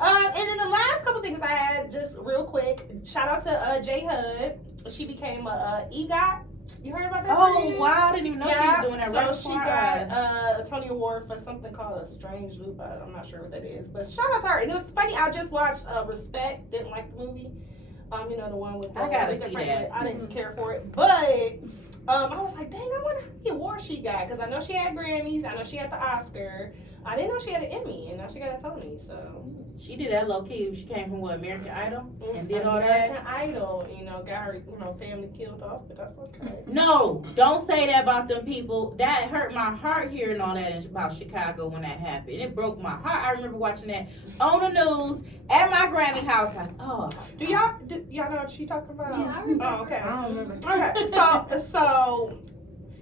And then the last couple things I had, just real quick. Shout out to J Hud. She became a EGOT You heard about that? Oh Bree? wow, I didn't even know she was doing that right So she before got us. a Tony Award for something called a strange loop. I'm not sure what that is, but shout out to her. And it was funny. I just watched Respect. Didn't like the movie. You know, the one with I gotta Aretha see Franklin. that. I didn't care for it, but I was like, dang, I wonder how many awards she got, because I know she had Grammys. I know she had the Oscar. I didn't know she had an Emmy, and now she got a Tony. So She did that low key. She came from what, American Idol, and did all American that. Idol, you know, got her, family killed off, but that's okay. No, don't say that about them people. That hurt my heart hearing all that about Chicago when that happened. It broke my heart. I remember watching that on the news at my granny house. Like, oh. Do y'all know what she talking about? Yeah, I remember. Oh, okay. I don't remember. Okay, so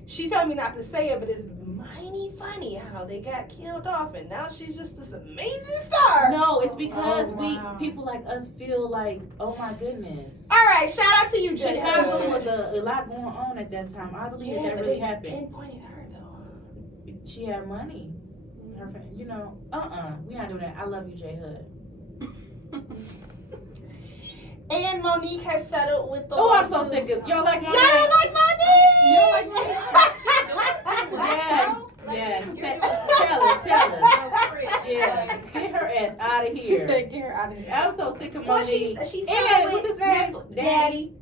she told me not to say it, but it's mighty funny how they got killed off, and now she's just this amazing star. No, it's because Oh, wow. people like us feel like, oh my goodness. All right, shout out to you, Jay. Chicago was a lot going on at that time. I believe that really happened. Pinpointed her though. She had money. Her, we not doing that. I love you, J Hood. And Monique has settled with the. Oh, I'm so lawsuit. sick of y'all like Y'all Monique. don't like Monique. You don't like Monique? Yes. Like, Tell you're us. No, for real. Yeah, Like, get her ass out of She here. said, get her out of here. I'm so sick of Well, Monique. she And settled what's with his name? Daddy.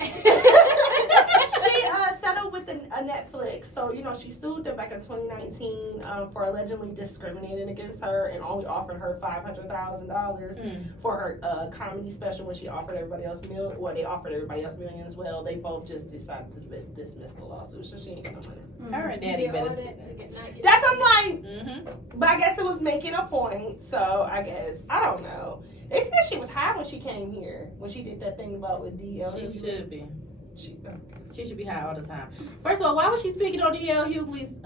She settled with a Netflix, so she sued them back in 2019 for allegedly discriminating against her and only offered her $500,000 for her comedy special when she offered everybody else they offered everybody else $1 million as well. They both just decided to dismiss the lawsuit, so she ain't got no money. Her and you Daddy did all better that sit to get- not get- That's I'm like, Mm-hmm. but I guess it was making a point, so I guess I don't know. They said she was high when she came here when she did that thing about with DL. She should be. She She should be high all the time. First of all, why was she speaking on D.L. Hughley's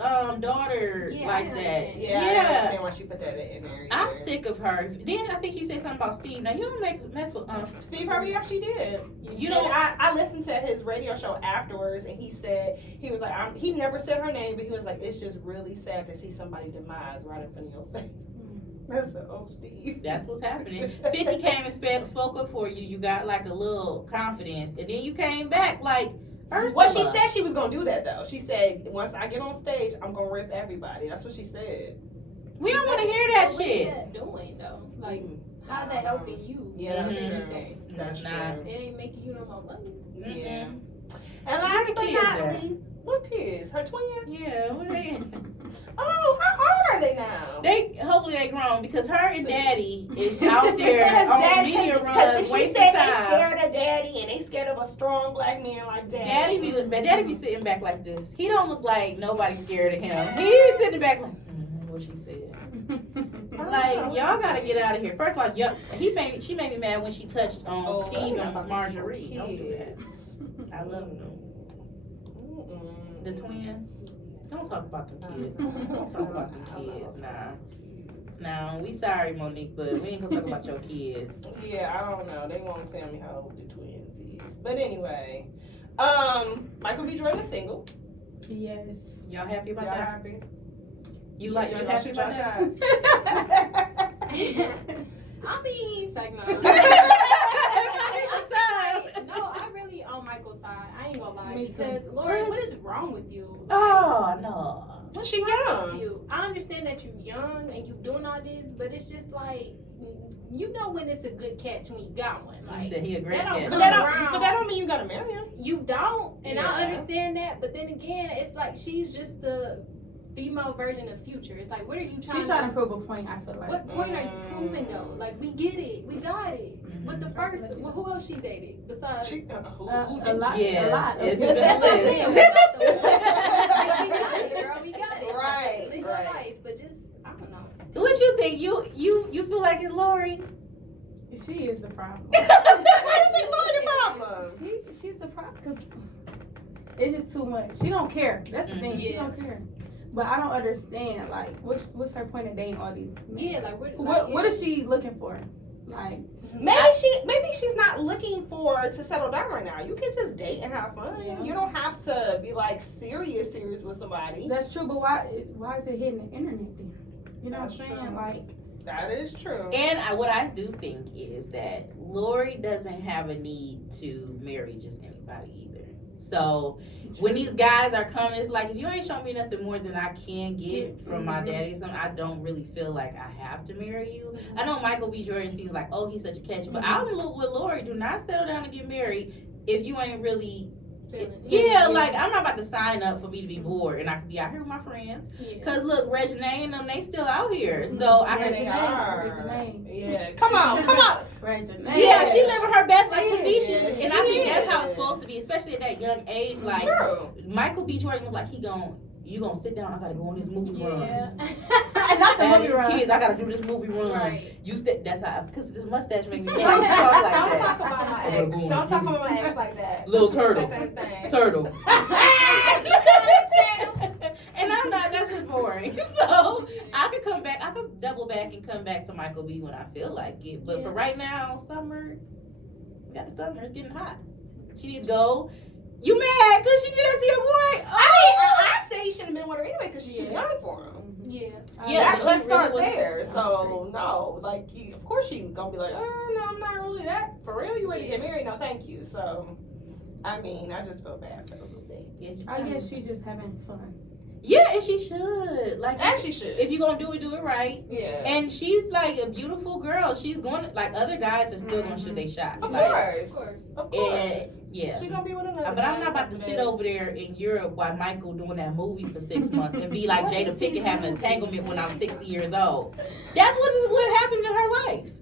daughter Yeah, like I that? understand. Yeah, I don't understand why she put that in there. I'm either. sick of her. Then I think she said something about Steve. Now you don't mess with Steve Harvey actually did. You know, I listened to his radio show afterwards, and he said he was like, he never said her name, but he was like, it's just really sad to see somebody demise right in front of your face. That's an old Steve. that's what's happening. 50 came and spoke up for you. You got like a little confidence, and then you came back like Ursula. Well, she said she was gonna do that though. She said once I get on stage, I'm gonna rip everybody. That's what she said. We don't want to hear that What is shit. that doing though? Like, how's that helping you? Yeah, that's Mhm. true. Anything? That's It's not. true. It ain't making you no more money. Yeah. Mm-mm. And last the but kids not at? least, what kids? Her twins? Yeah, what they? Oh, how old are they now? Hopefully they grown because her and Daddy is out there Because on Daddy- media because runs she wasting said they time. scared of Daddy and they scared of a strong black man like Daddy. Daddy be sitting back like this. He don't look like nobody's scared of him. He's sitting back like, what she said. Like y'all gotta get out of here. First of all, she made me mad when she touched on Oh, Steve that's and Marjorie. Don't do that. kids. I love them. Mm-mm. The twins. Don't talk about them kids. Don't talk about them kids. Nah, we sorry, Monique, but we ain't gonna talk about your kids. Yeah, I don't know. They won't tell me how old the twins is. But anyway, Michael B. Jordan is single. Yes. Y'all happy about Y'all that? happy? You happy about that? I mean, he's like, no. No, I really on Michael's side. I ain't gonna lie. Me too. Because, Lord, what is wrong with you? Oh no. What's She wrong young. with you? I understand that you're young and you doing all this, but it's just like, you know when it's a good catch when you got one. He Like, said he a great that don't kid. But come that don't mean you gotta marry him. you don't, and I Yeah. understand that, but then again, it's like she's just the female version of Future. It's like, what are you trying She's trying to prove a point, I feel like. What point are you proving though? Like, we get it, we got it. But the first, well, who else she dated besides? She, A lot. Yes, A lot. it's of been people. a That's what I'm saying. list. Like, we got it, girl. We got it. Right, Live right. your life, but just I don't know. What you think? You feel like it's Lori? She is the problem. Why is it Lori the problem? She's the problem because it's just too much. She don't care. That's the thing. She Yeah. don't care. But I don't understand. Like, what's her point of dating all these men? Yeah, like What is she looking for? Like, Maybe she's not looking to settle down right now. You can just date and have fun. Yeah. You don't have to be like serious with somebody. that's true. But why is it hitting the internet then? You know That's what I'm saying? true. Like, That is true. And what I do think is that Lori doesn't have a need to marry just anybody either. So when these guys are coming, it's like, if you ain't showing me nothing more than I can get from my daddy, something, I don't really feel like I have to marry you. I know Michael B. Jordan seems like, oh, he's such a catch, but I'm with Lori. Do not settle down and get married if you ain't really. Yeah, like, I'm not about to sign up for me to be bored and I can be out here with my friends. Because, look, Regina and them, they still out here. So, I can. Yeah, come on. Regina. Yeah, she living her best, like Tanisha. Yeah, And I think that's how it's supposed to be, especially at that young age. Like, Michael B. Jordan was like, you gonna sit down, I gotta go on this movie run. Not the movie these run. kids, I gotta do this movie run. Right. You that's how, because this mustache make me talk Don't like that. talk about my ex. Don't talk about my ex like that. Little turtle. Turtle. And I'm not, that's just boring. So I could come back, I could double back and come back to Michael B when I feel like it. But for right now, summer, we got the summer, it's getting hot. She needs to go. You mad because she did that to your boy? I say he shouldn't have been with her anyway because she's too young for him. Yeah, so let's she start really there. So no, like of course she gonna be like, oh no, I'm not really that for real. You ready to get married? No, thank you. So, I mean, I just feel bad for her a little bit. Yeah, I guess she just having fun. Yeah, and she should. Like, As she should. If you're gonna do it right. Yeah. And she's like a beautiful girl. She's going to, like, other guys are still gonna shoot their shot. Of Like, course. And, yeah. She gonna be with another. But I'm not about to sit over there in Europe while Michael doing that movie for 6 months and be like Jada Pinkett having an entanglement when I'm 60 years old. That's what happened in her life.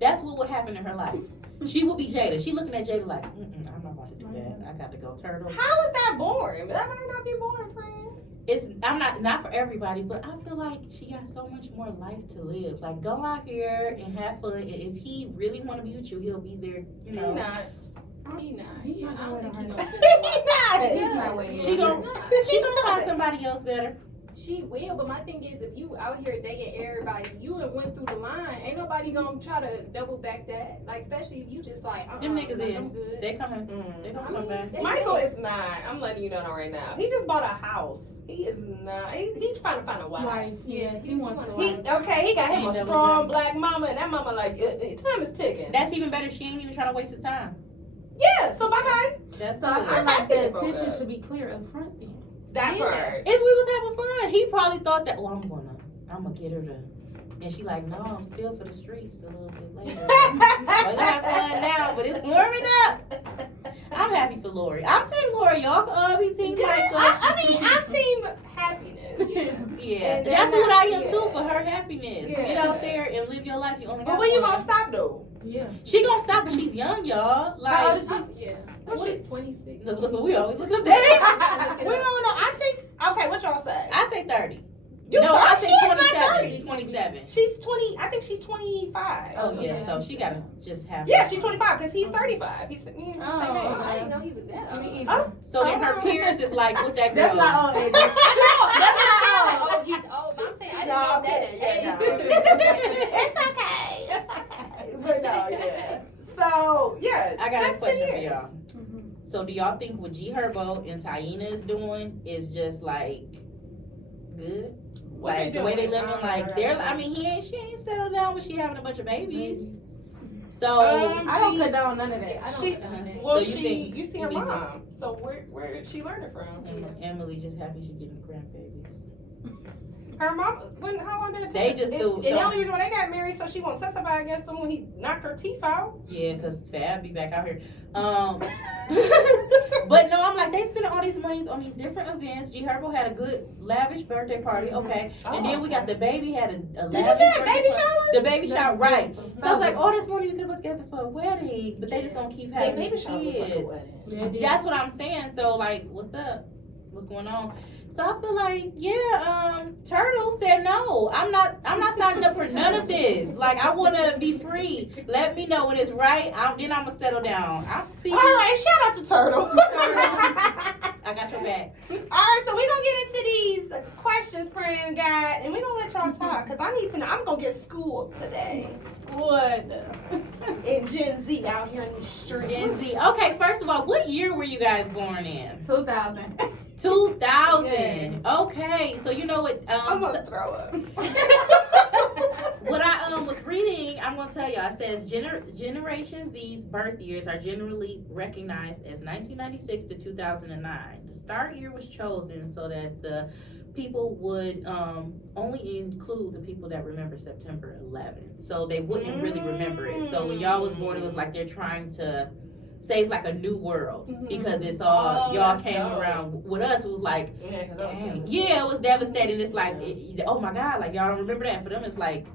That's what would happen in her life. She will be Jada. She looking at Jada like, I'm not about to do that. I got to go turtle. How is that boring? That might not be boring, friend. I'm not for everybody, but I feel like she got so much more life to live. Like, go out here and have fun. And if he really want to be with you, he'll be there. You know. He not. Yeah, I don't think he gonna He's not waiting. She gonna find somebody else better. She will, but my thing is, if you out here dating everybody, you went through the line. Ain't nobody gonna try to double back that. Like, especially if you just like, them niggas like, is. I'm good. They coming. They gonna come back. Michael is not. I'm letting you know right now. He just bought a house. He is not. He's trying to find a wife. Yes, he wants a He got him a strong black mama, and that mama like time is ticking. That's even better. She ain't even trying to waste his time. Yeah. So bye bye. That's So I feel like the attention should be clear up front then. That part. It's we was having fun. He probably thought that, I'm gonna get her to, and she like, no, I'm still for the streets a little bit later. We're gonna have fun now, but it's warming up. I'm happy for Lori. I'm team Lori. Y'all can all be team Michael. I'm team happiness. Yeah, that's what I am too, for her happiness. Yeah. Get out there and live your life. You only got But when you one. gonna stop though? Yeah. She gonna stop because she's young, y'all. Like, how old is she? Yeah. What What 26? Look, we always looking up there. We don't know. I think. Okay, what y'all say? I say 30. You No, 30? I say She is not 27. 30. 27. She's 20. I think she's 25. Oh yeah, so she gotta just have. Yeah, she's 25 because he's 35. He's same age. I didn't know he was that old. Me Oh. either. So then her peers is like with that girl. That's not old age. Oh, he's old. But I'm saying I didn't know that. It's okay. It's okay. But no, yeah. So yeah. I got a that's 10 question for years. y'all. So do y'all think what G Herbo and Taina is doing is just like good? What Like they the way they doing? living, like they're. I mean, she ain't settled down, but she having a bunch of babies. So I don't condone none of that. I don't She- know that. Well, So you think you see you her need to- mom. So where did she learn it from? Emily just happy she getting grandbabies. Her mom. How long did it They take? just And do- the only reason why they got married so she won't testify against him when he knocked her teeth out. Yeah, cause Fab be back out here. But no, I'm like they spending all these monies on these different events. G Herbo had a good lavish birthday party, okay, and then we got the baby had a Did you lavish see that birthday baby party. shower? The baby shower, right? So I was like, all this money we could have put together for a wedding, but they just gonna keep having baby these shower was like a kids. wedding. Yeah, it is. That's what I'm saying. So like, what's up? What's going on? So I feel like, yeah, Turtle said no. I'm not signing up for none of this. Like I wanna be free. Let me know when it's right. Then I'm gonna settle down. All right, shout out to Turtle. I got your back. All right, so we're gonna get into these questions, friend guy, and we're gonna let y'all talk because I need to know. I'm gonna get schooled today. Good. In Gen Z out here in the streets. Gen Z. Okay, first of all, what year were you guys born in? 2000. 2000. Yes. Okay, so you know what? I'm gonna throw up. What I was reading, I'm gonna tell y'all. It says Generation Z's birth years are generally recognized as 1996 to 2009. The start year was chosen so that the people would only include the people that remember September 11th, so they wouldn't really remember it. So when y'all was born, it was like they're trying to say it's like a new world because it's all y'all came around. With us, it was like, dang, it was devastating. It's like, oh my God, like y'all don't remember that. For them, it's like,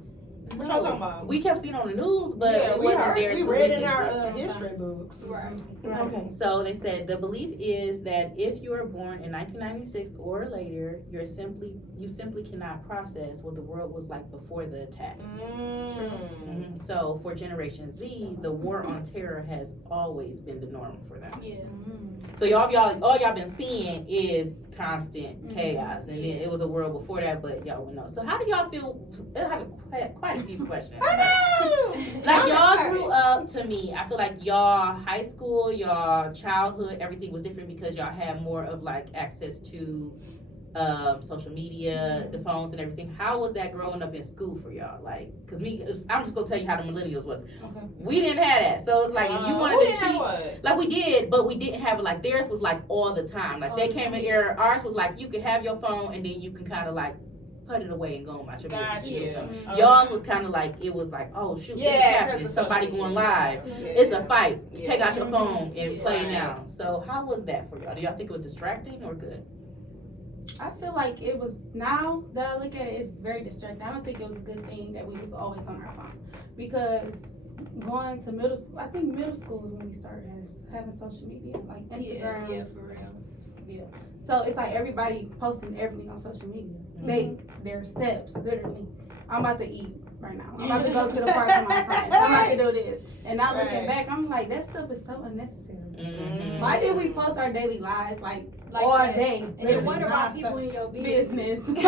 what y'all talking about? We kept seeing it on the news, but it wasn't there. We read in our history books. Right. Okay. So they said the belief is that if you are born in 1996 or later, you simply cannot process what the world was like before the attacks. So for Generation Z, the war on terror has always been the norm for them. Yeah. So all y'all been seeing is constant chaos, and then it was a world before that, but y'all would know. So how do y'all feel? I have quite a few questions. Like y'all grew up. To me, I feel like y'all high school, y'all childhood, everything was different because y'all had more of like access to social media, the phones and everything. How was that growing up in school for y'all? Like, cause I'm just gonna tell you how the millennials was. Okay. We didn't have that, so it's like if you wanted to cheat, like we did, but we didn't have it. Like theirs was like all the time. Like they came in here. Ours was like you could have your phone and then you can kind of like put it away and go about your business. Y'all was kind of like, it was like, oh shoot, this is happening. Somebody going live. It's a fight. Take out your phone and play now. So how was that for y'all? Do y'all think it was distracting or good? I feel like it was, now that I look at it, it's very distracting. I don't think it was a good thing that we was always on our phone. Because going to middle school, I think middle school was when we started having social media, like Instagram. Yeah, for real. Yeah. So it's like everybody posting everything on social media. Their steps, literally. I'm about to eat right now. I'm about to go to the park with my friends. I'm about to do this. And now looking back, I'm like, that stuff is so unnecessary. Why did we post our daily lives like all day? And you wonder why people in your business. Girl, you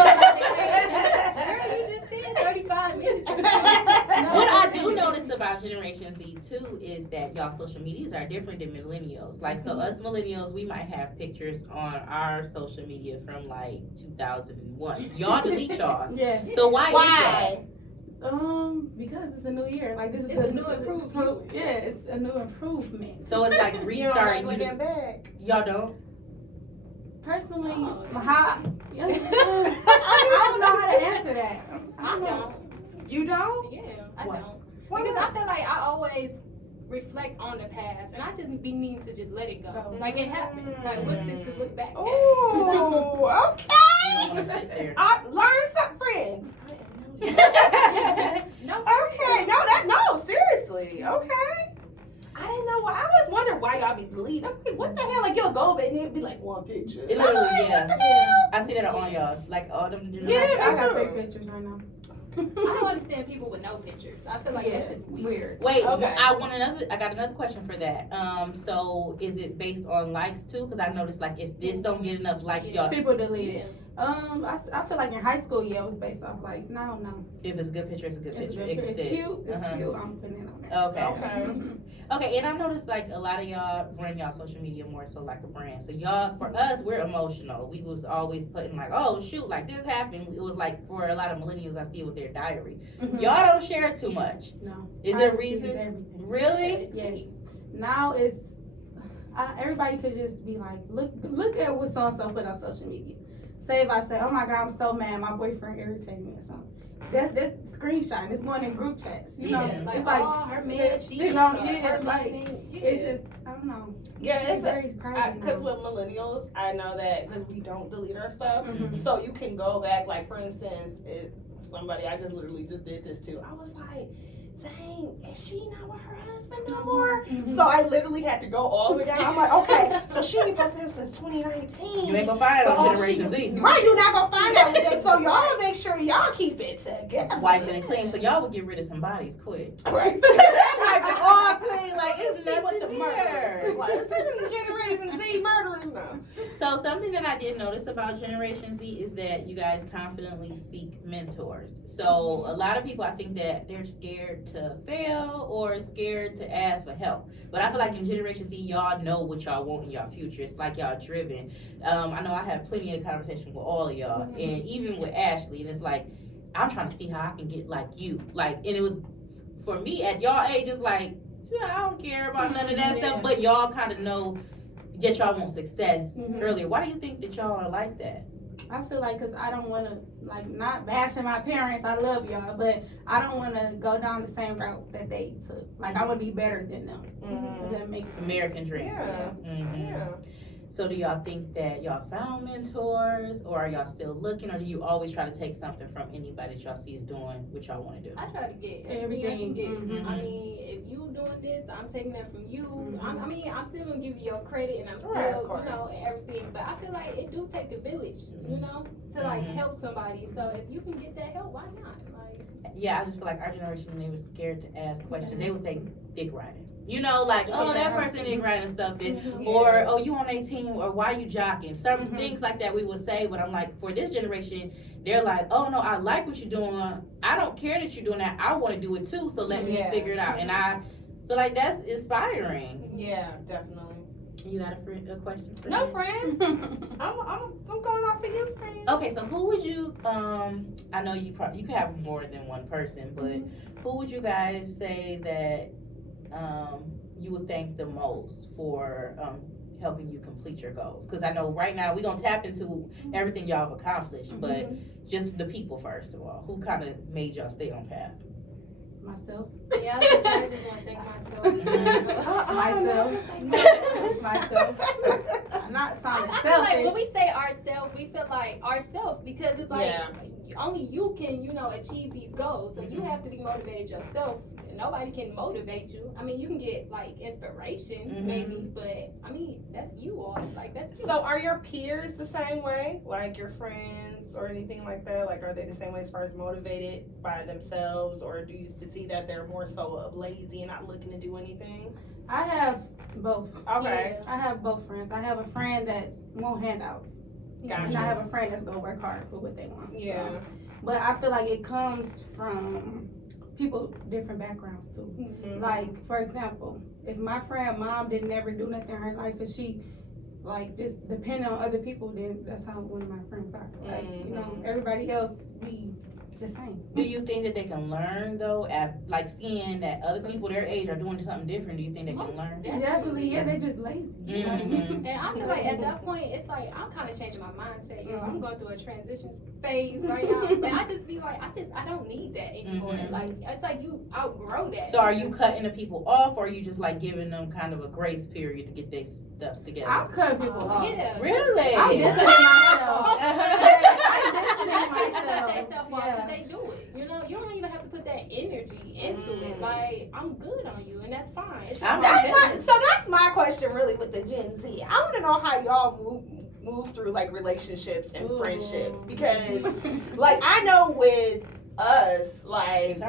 just said 35 minutes. What I do notice about Generation Z too is that y'all social medias are different than millennials. Like, so us millennials, we might have pictures on our social media from like 2001. Y'all delete y'all. Yeah. So why? Is that? Because it's a new year. Like this is a new improvement. Yeah, it's a new improvement. So it's like restarting. You don't back. Y'all don't? Personally, I don't know how to answer that. I don't. You don't? Yeah, I don't. Because I feel like I always reflect on the past, and I just be needing to just let it go. Like it happened. Like what's it to look back at? Oh, okay. Sit there. Learn something, friend. No. Okay, no, seriously. Okay. I didn't know why. I was wondering why y'all be deleting. I'm like, what the hell? Like you'll go over and it'll be like one picture. It literally, what the hell? I see that on y'all's. Like all them. I got 3 pictures right now. I don't understand people with no pictures. I feel like that's just weird. Wait, okay. I got another question for that. So is it based on likes too? Because I noticed like if this don't get enough likes, y'all people delete it. I feel like in high school, it was based off likes. No. If it's a good picture, it's a good picture. It's cute. It's cute. I'm putting it on there. Okay, and I noticed like a lot of y'all run y'all social media more so like a brand. So y'all, for us, we're emotional. We was always putting like, oh shoot, like this happened. It was like for a lot of millennials, I see it with their diary. Y'all don't share too much. No. Is there a reason? Really? Yes. Now it's everybody could just be like, look at what so and so put on social media. Say if I say, oh my God, I'm so mad, my boyfriend irritated me or something. That's screenshot. It's going in group chats. You know, like, it's like her man, she, you know, it's just, I don't know. Yeah, it's very private. Because with millennials, I know that because we don't delete our stuff, so you can go back. Like for instance, somebody I just literally just did this too. I was like, dang, is she not with her husband no more? So I literally had to go all the way down. I'm like, okay, so she ain't posted him since 2019. You ain't gonna find that on Generation Z. Right, you're not gonna find that with that. So y'all make sure y'all keep it together. Wiping and clean. So y'all would get rid of some bodies quick. Right. Like all clean, like it's nothing the murderers. Like, it's the Generation Z murderers now. So something that I did notice about Generation Z is that you guys confidently seek mentors. So a lot of people, I think that they're scared to fail or scared to ask for help. But I feel like in Generation Z, y'all know what y'all want in y'all future. It's like y'all driven. I know I have plenty of conversation with all of y'all, and even with Ashley, and it's like, I'm trying to see how I can get like you. Like, and it was, for me, at y'all age, it's like, yeah, I don't care about none of that stuff, but y'all kind of know that y'all want success earlier. Why do you think that y'all are like that? I feel like because I don't want to, like, not bashing my parents. I love y'all, but I don't want to go down the same route that they took. Like, I want to be better than them. If that makes sense. American dream. Yeah. So do y'all think that y'all found mentors, or are y'all still looking, or do you always try to take something from anybody that y'all see is doing what y'all want to do? I try to get everything I can get. I mean, if you doing this, I'm taking that from you. I mean, I'm still gonna give you your credit, and I'm still, everything. But I feel like it do take a village, to like help somebody. So if you can get that help, why not? Like, yeah, I just feel like our generation, they were scared to ask questions. They would say dick riding. Like, oh, that person dick riding stuff, or oh, you on their team, or why you jocking? Certain things like that we would say, but I'm like, for this generation, they're like, oh no, I like what you're doing. I don't care that you're doing that. I want to do it too. So let me figure it out. And I feel like that's inspiring. Yeah, definitely. You got a question? No, friend. I'm going off for you, friend. Okay, so who would you? I know you could have more than one person, but who would you guys say that you would thank the most for helping you complete your goals? Because I know right now we're gonna tap into everything y'all have accomplished, but just the people first of all, who kind of made y'all stay on path? Myself. Yeah, I just want to thank myself. Myself. I'm not sounding I feel selfish. like when we say ourselves, we feel like ourselves because it's like only you can, achieve these goals. So you have to be motivated yourself. Nobody can motivate you. I mean, you can get like inspirations maybe, but I mean, that's you all. Like that's you. So are your peers the same way? Like your friends or anything like that? Like are they the same way as far as motivated by themselves, or do you see that they're more so lazy and not looking to do anything? I have both. Okay. I have both friends. I have a friend that's want handouts. Gotcha. And I have a friend that's gonna work hard for what they want. Yeah. So. But I feel like it comes from people, different backgrounds too. Like, for example, if my friend mom didn't ever do nothing in her life and she like just depending on other people, then that's how one of my friends are. Like, everybody else be the same. Do you think that they can learn though, like seeing that other people their age are doing something different? Do you think they can learn? Definitely, yeah, they just lazy. And I feel like at that point, it's like I'm kind of changing my mindset. I'm going through a transition phase right now, but I just be like, I don't need that anymore. Like it's like you outgrow that. So are you cutting the people off, or are you just like giving them kind of a grace period to get their stuff together? I'm cutting people off. Yeah. Really? I'm distancing myself. They cut themselves off because they do it. You don't even have to put that energy into it. Like I'm good on you, and that's fine. That's my question really with the Gen Z. I want to know how y'all move through like relationships and friendships, because like I know with us, like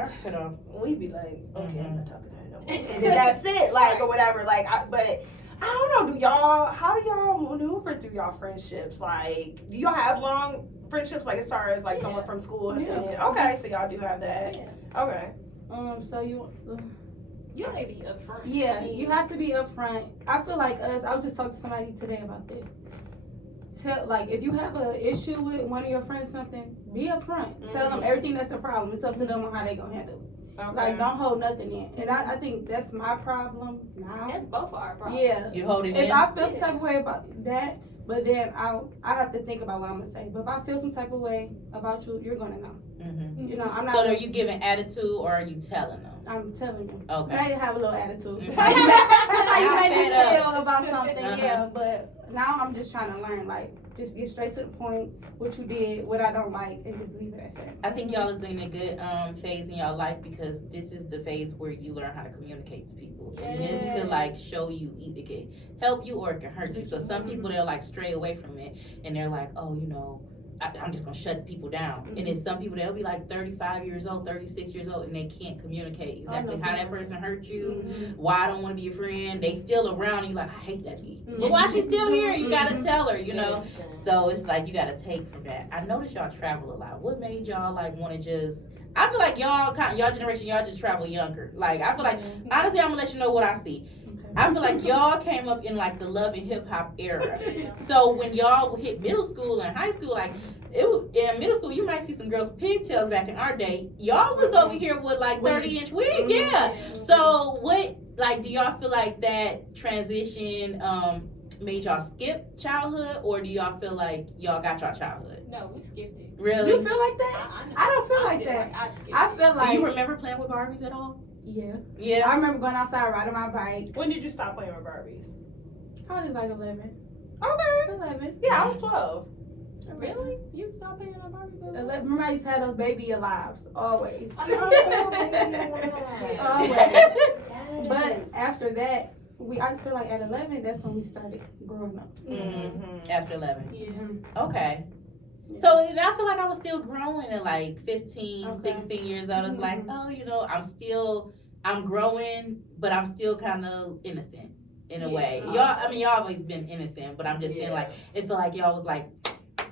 we be like, okay, I'm not talking to her no more, and then that's it, like or whatever. Like, but I don't know. How do y'all maneuver through y'all friendships? Like, do y'all have long friendships? Like, as far as like someone from school? Okay, so y'all do have that. Yeah. Okay. So you gotta be upfront. Yeah, you have to be upfront. I feel like us. I was just talking to somebody today about this. Like, if you have an issue with one of your friends, something, be upfront. Tell them everything that's the problem. It's up to them on how they gonna handle it. Okay. Like, don't hold nothing in. And I think that's my problem now. That's both our problems. Yeah. You hold it in. If I feel some type of way about that, but then I have to think about what I'm gonna say. But if I feel some type of way about you, you're gonna know. I'm not. So are you giving attitude, or are you telling them? I'm telling you. Okay. I have a little attitude. That's how you make me feel about something. Yeah, but now I'm just trying to learn, like, just get straight to the point, what you did, what I don't like, and just leave it at that. I think y'all is in a good phase in y'all life, because this is the phase where you learn how to communicate to people. And this could like show you, it can help you or it can hurt you. So some people, they'll like stray away from it, and they're like, oh, I'm just gonna shut people down. And then some people, they'll be like 35 years old, 36 years old, and they can't communicate exactly how that person hurt you, why I don't want to be your friend. They still around, and you're like, I hate that bitch. But why she's still here? You gotta tell her, So it's like you gotta take from that. I noticed y'all travel a lot. What made y'all like want to just? I feel like y'all generation, y'all just travel younger. Like I feel like honestly, I'm gonna let you know what I see. I feel like y'all came up in like the love and hip hop era. Yeah. So when y'all hit middle school and high school, like in middle school, you might see some girls with pigtails back in our day. Y'all was over here with like 30-inch wig, yeah. So what, like, do y'all feel like that transition made y'all skip childhood, or do y'all feel like y'all got y'all childhood? No, we skipped it. Really? You feel like that? I don't feel like that. I skipped I feel Do like you remember playing with Barbies at all? yeah. Yeah. I remember going outside riding my bike. When did you stop playing with Barbies? I was like 11. Okay. 11. Yeah, I was 12. Really? You stopped paying on Barbies? 11. Remember I used to have those baby alives always. Yeah. Always. But after that, I feel like at 11, that's when we started growing up. Mm-hmm. After 11. Yeah. Okay. So and I feel like I was still growing at like 15, Okay. 16 years old. It's like, oh, you know, I'm growing, but I'm still kind of innocent in a way. Y'all always been innocent, but I'm just saying, like, it felt like y'all was like,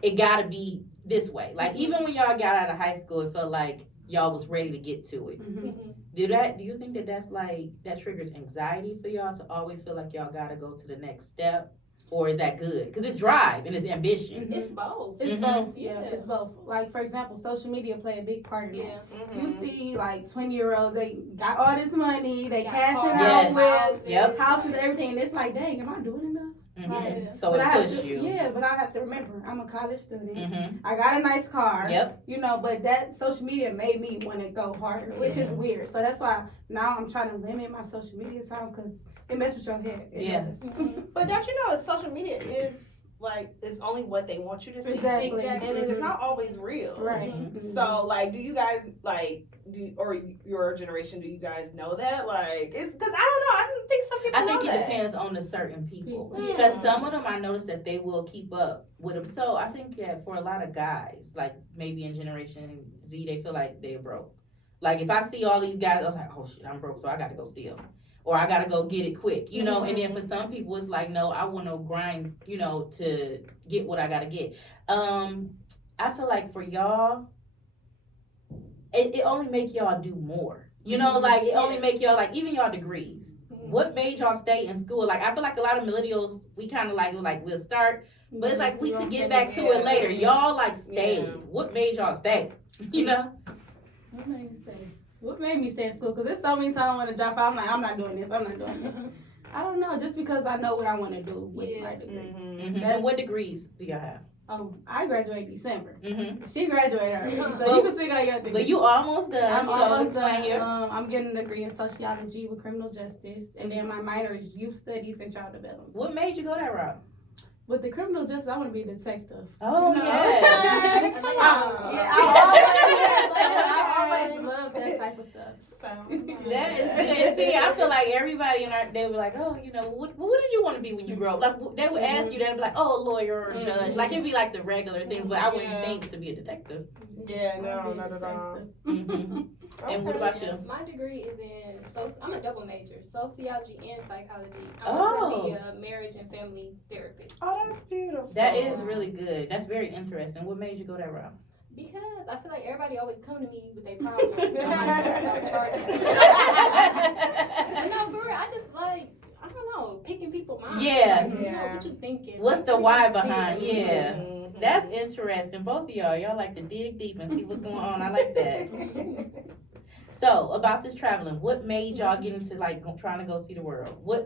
it gotta be this way. Like, even when y'all got out of high school, it felt like y'all was ready to get to it. Mm-hmm. Do you think that's like, that triggers anxiety for y'all to always feel like y'all gotta go to the next step? Or is that good? Because it's drive and it's ambition. It's both. It's Mhm. both. Yeah. It's both. Like, for example, social media play a big part in Yeah. that. You see, like, 20-year-olds, they got all this money, they Got cashing cars, out with houses. Yep. houses, everything, and it's like, dang, am I doing enough? Mhm. Right. So But I it have pushed to, you. yeah, but I have to remember, I'm a college student. Mm-hmm. I got a nice car. Yep. You know, but that social media made me want to go harder, which is weird. So that's why now I'm trying to limit my social media time because it messes with your head. It Yeah. does. But don't you know, social media is like, it's only what they want you to see. Exactly. Exactly. And it's not always real. Right. Mhm. So, like, do you guys, like, or your generation, do you guys know that? Like, it's because I don't know. I don't think some people I think know it that. depends on the certain people. People. Because Yeah. some of them, I noticed that they will keep up with them. So I think that for a lot of guys, like maybe in Generation Z, they feel like they're broke. Like if I see all these guys, I was like, oh shit, I'm broke, so I got to go steal. Or I got to go get it quick, you know? And then for some people, it's like, no, I want to grind, you know, to get what I got to get. I feel like for y'all, it only make y'all do more. You know, like it only make y'all, like even y'all degrees. What made y'all stay in school? Like I feel like a lot of millennials, we kind of like we'll start, but it's like we could get back to it later. Y'all like stayed. Yeah. What made y'all stay? You know? What made me stay? What made me stay in school? Because there's so many times I want to drop out. I'm like, I'm not doing this. I'm not doing this. I don't know. Just because I know what I want to do with my degree. Mm-hmm. And what degrees do y'all have? I graduated December. Mm-hmm. She graduated already. So But- you can speak on your degree. But you almost done. I'm So almost explain done. your. I'm getting a degree in sociology with criminal justice. And then my minor is youth studies and child development. What made you go that route? With the criminal justice, I want to be a detective. Oh You know? yeah. Come I always loved that type of stuff. That is good. See, I feel like everybody in our, they were like, oh, you know, what did you want to be when you grow up? Like, they would ask you, they'd be like, oh, a lawyer or a judge. Like, it'd be like the regular things, but I wouldn't think to be a detective. Yeah, no, not at all. Mm-hmm. And what about you? My degree is in I'm a double major, sociology and psychology. I Oh. want to be a marriage and family therapist. Oh, that's beautiful. That is really good. That's very interesting. What made you go that route? Because I feel like everybody always come to me with their problems. So I'm like, stop charging. No, for real, I just like, I don't know, picking people's minds. Yeah. Like, you know, what you thinking? What's the why behind? Yeah. Yeah. Mhm. That's interesting. Both of y'all like to dig deep and see what's going on. I like that. So about this traveling, what made y'all get into like trying to go see the world? What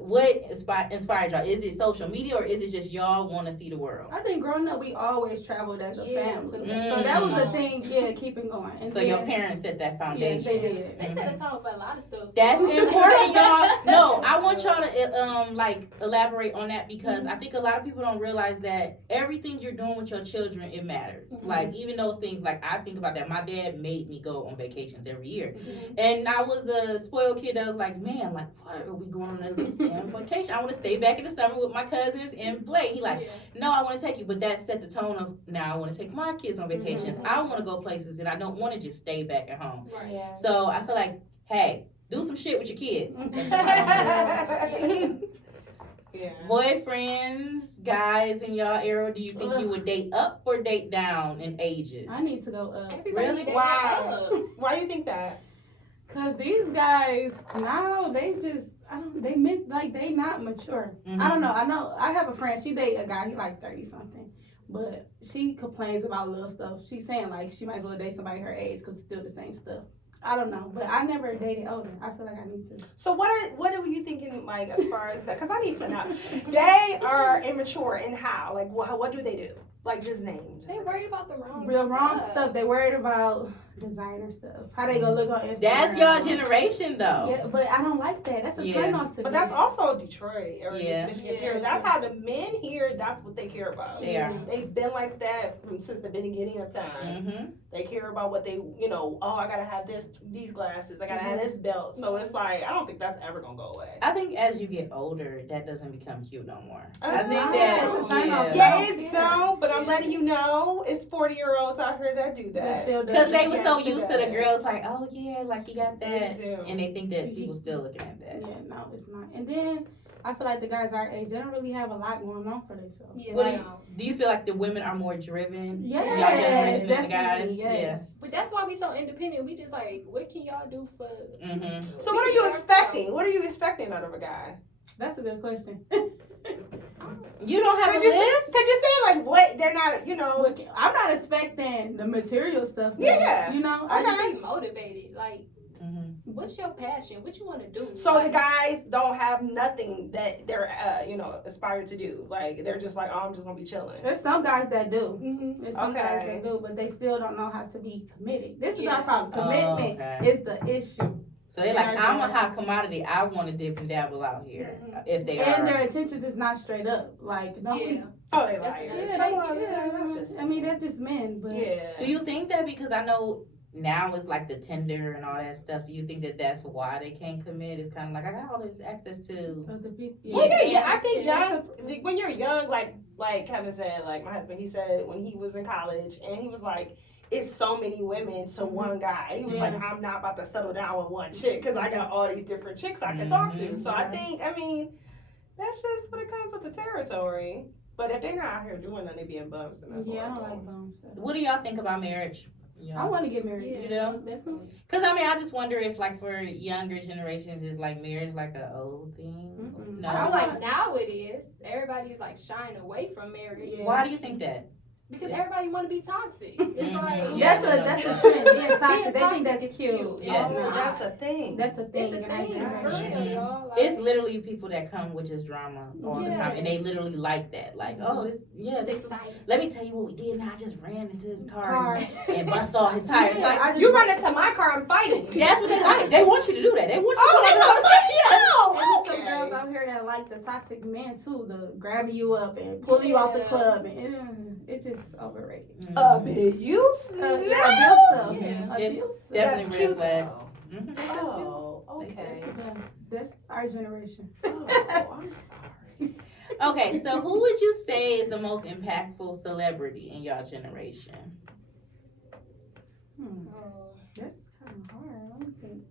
inspired y'all? Is it social media or is it just y'all want to see the world? I think growing up, we always traveled as a Yeah, family. so- So that was the Mm. thing, keeping going. And So then, your parents set that yeah, foundation. they did. They set a tone for a lot of stuff. That's important, y'all. No, I want y'all to like elaborate on that because I think a lot of people don't realize that everything you're doing with your children, it matters. Mhm. Like even those things, like I think about that. My dad made me go on vacations every year, Mhm. and I was a spoiled kid that was like, man, like what are we going on this damn vacation? I want to stay back in the summer with my cousins and play. He like, Yeah. no, I want to take you, but that set the tone of now I want to take my kids on vacations. Mhm. I want to go places, and I don't want to just stay back at home. Right. Yeah. So I feel like, hey, do some shit with your kids. Yeah. Boyfriends, guys in y'all era, do you think you would date up or date down in ages? I need to go up. Everybody Really? there Wow. up. Why you think that? Because these guys, no, they just, They meant like they not mature. Mhm. I don't know. I know. I have a friend. She date a guy. He like 30 something, but she complains about little stuff. She's saying like she might as well date somebody her age because it's still the same stuff. I don't know, but I never dated older. I feel like I need to. So what are you thinking like as far as that? Because I need to know. They are immature in how? Like what do they do? Like just names. They worried about the wrong Wrong stuff. They worried about designer stuff. How they gonna look on Instagram. That's your generation, though. Yeah, but I don't like that. That's a Yeah. turn off to But me. that's also Detroit or Yeah. Michigan. Yeah. That's how the men here. That's what they care about. They are. They've been like that since the beginning of time. Mm-hmm. They care about what they, oh, I gotta have these glasses, I gotta have this belt. So it's like, I don't think that's ever gonna go away. I think as you get older, that doesn't become cute no more. I Uh, think it's a that, turn off. Yeah, I don't it's care. so, but I'm letting you know, it's 40-year-olds out here that do that. because they were so Yes, used it to the does. girls, like, oh yeah, like he got that, Me too. and they think that people still looking at that. Yeah, no, it's not. And then I feel like the guys our age, they don't really have a lot going on for themselves. Yeah, What I do you- know. Do you feel like the women are more driven? Yeah, Y'all generation than the guys? definitely, yes. But that's why we so independent. We just like, what can y'all do for? Yeah. Mm-hmm. So what are you expecting? What are you expecting out of a guy? That's a good question. You don't have a Cause you list? saying like what they're not, I'm not expecting the material stuff. Yeah. You know, I I just just be motivated. Like, Mm-hmm. what's your passion? What you want to do? So the Like, guys don't have nothing that they're, aspired to do. Like they're just like, oh, I'm just gonna be chilling. there's some guys that do. mhm. There's some guys Okay. that do, but they still don't know how to be committed. This is Yeah. our problem. Commitment okay. is the issue. So they're like, Yeah, I'm a yeah. hot commodity. I want to dip and dabble out here. Mhm. If they And are. their intentions is not straight up. Like, no, Yeah. Oh, they That's liars. another yeah, That's just- I mean, that's just men, but Yeah. Do you think that because I know now it's like the Tinder and all that stuff, do you think that that's why they can't commit? It's kind of like, I got all this access to. but the people, Well, Yeah. yeah, I think Yeah. young, when you're young, like Kevin said, like my husband, he said when he was in college, and he was like, it's so many women to one guy. He was Yeah. like, I'm not about to settle down with one chick because I got all these different chicks I can talk to. Mhm. So I think, that's just what it comes with the territory. But if they're not out here doing nothing, they being bums, then that's yeah, I don't horrible. like bones. What do y'all think about marriage? I want to get married. Yeah, You know? most definitely. Because I mean, I just wonder if like for younger generations, is like marriage like an old thing? Mm-mm. No. I feel like now it is. Everybody's like shying away from marriage. Yeah. Why do you think that? Because everybody want to be toxic. It's Mhm. like Yeah. That's a trend. Being toxic, Being they think toxic that's is cute. cute. Yes. Oh, It's that's not. a thing. That's a thing. It's a in our thing for generation. real, Mhm. y'all. Like, It's literally people that come with just drama all the time, and they Yes. literally like that. Like, oh, this, yeah, it's this. exciting. Let me tell you what we did. And I just ran into his car, Car. and bust all his tires. Yeah, Like, I just- You run into my car, I'm fighting. that's what they like. They want you to do that. They want you Oh, to they do know. And Oh, there's some girls okay. out here that like the toxic men too, the grabbing you up and pulling you out the Yeah. club, and it's just overrated. Abuse? Yeah, No. abusive. Yeah. It's Abusive. definitely That's red cute, flags. though. Mhm. Oh, okay. Yeah, that's our generation. Oh, I'm sorry. Okay, so who would you say is the most impactful celebrity in your generation? Oh, That's kind of hard. Let me think.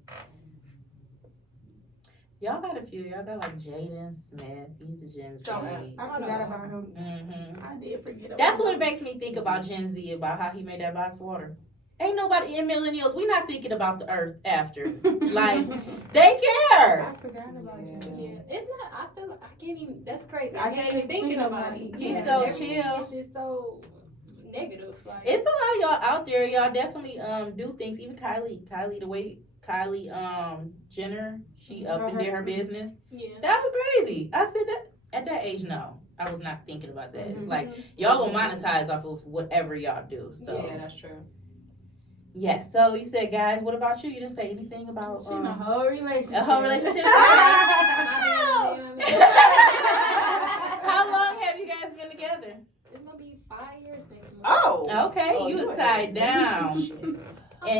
Y'all got a few. Y'all got like Jaden Smith. He's a Gen Z. Don't I forgot about him. Mm-hmm. I did forget about That's him. what it makes me think about Gen Z, about how he made that box water. Ain't nobody in millennials. We not thinking about the earth after. Like, they care. I forgot about you. yeah. It's not. I feel like I can't even. That's crazy. I I can't can't even think thinking of about money. it. He's Yeah, so everything chill. is just so negative. Like, It's a lot of y'all out there. Y'all definitely do things. Even Kylie, the way Kylie Jenner, she up and did her business. yeah. That was crazy. I said that at that age, no, I was not thinking about that. It's like Mhm. y'all gonna monetize off of whatever y'all do. So Yeah, that's true. yeah. So you said, guys, what about you? You didn't say anything about She in a whole relationship. a whole relationship. How long have you guys been together? It's gonna be 5 years next month. Oh. Okay, Oh, you you was a- tied down. Shit. and-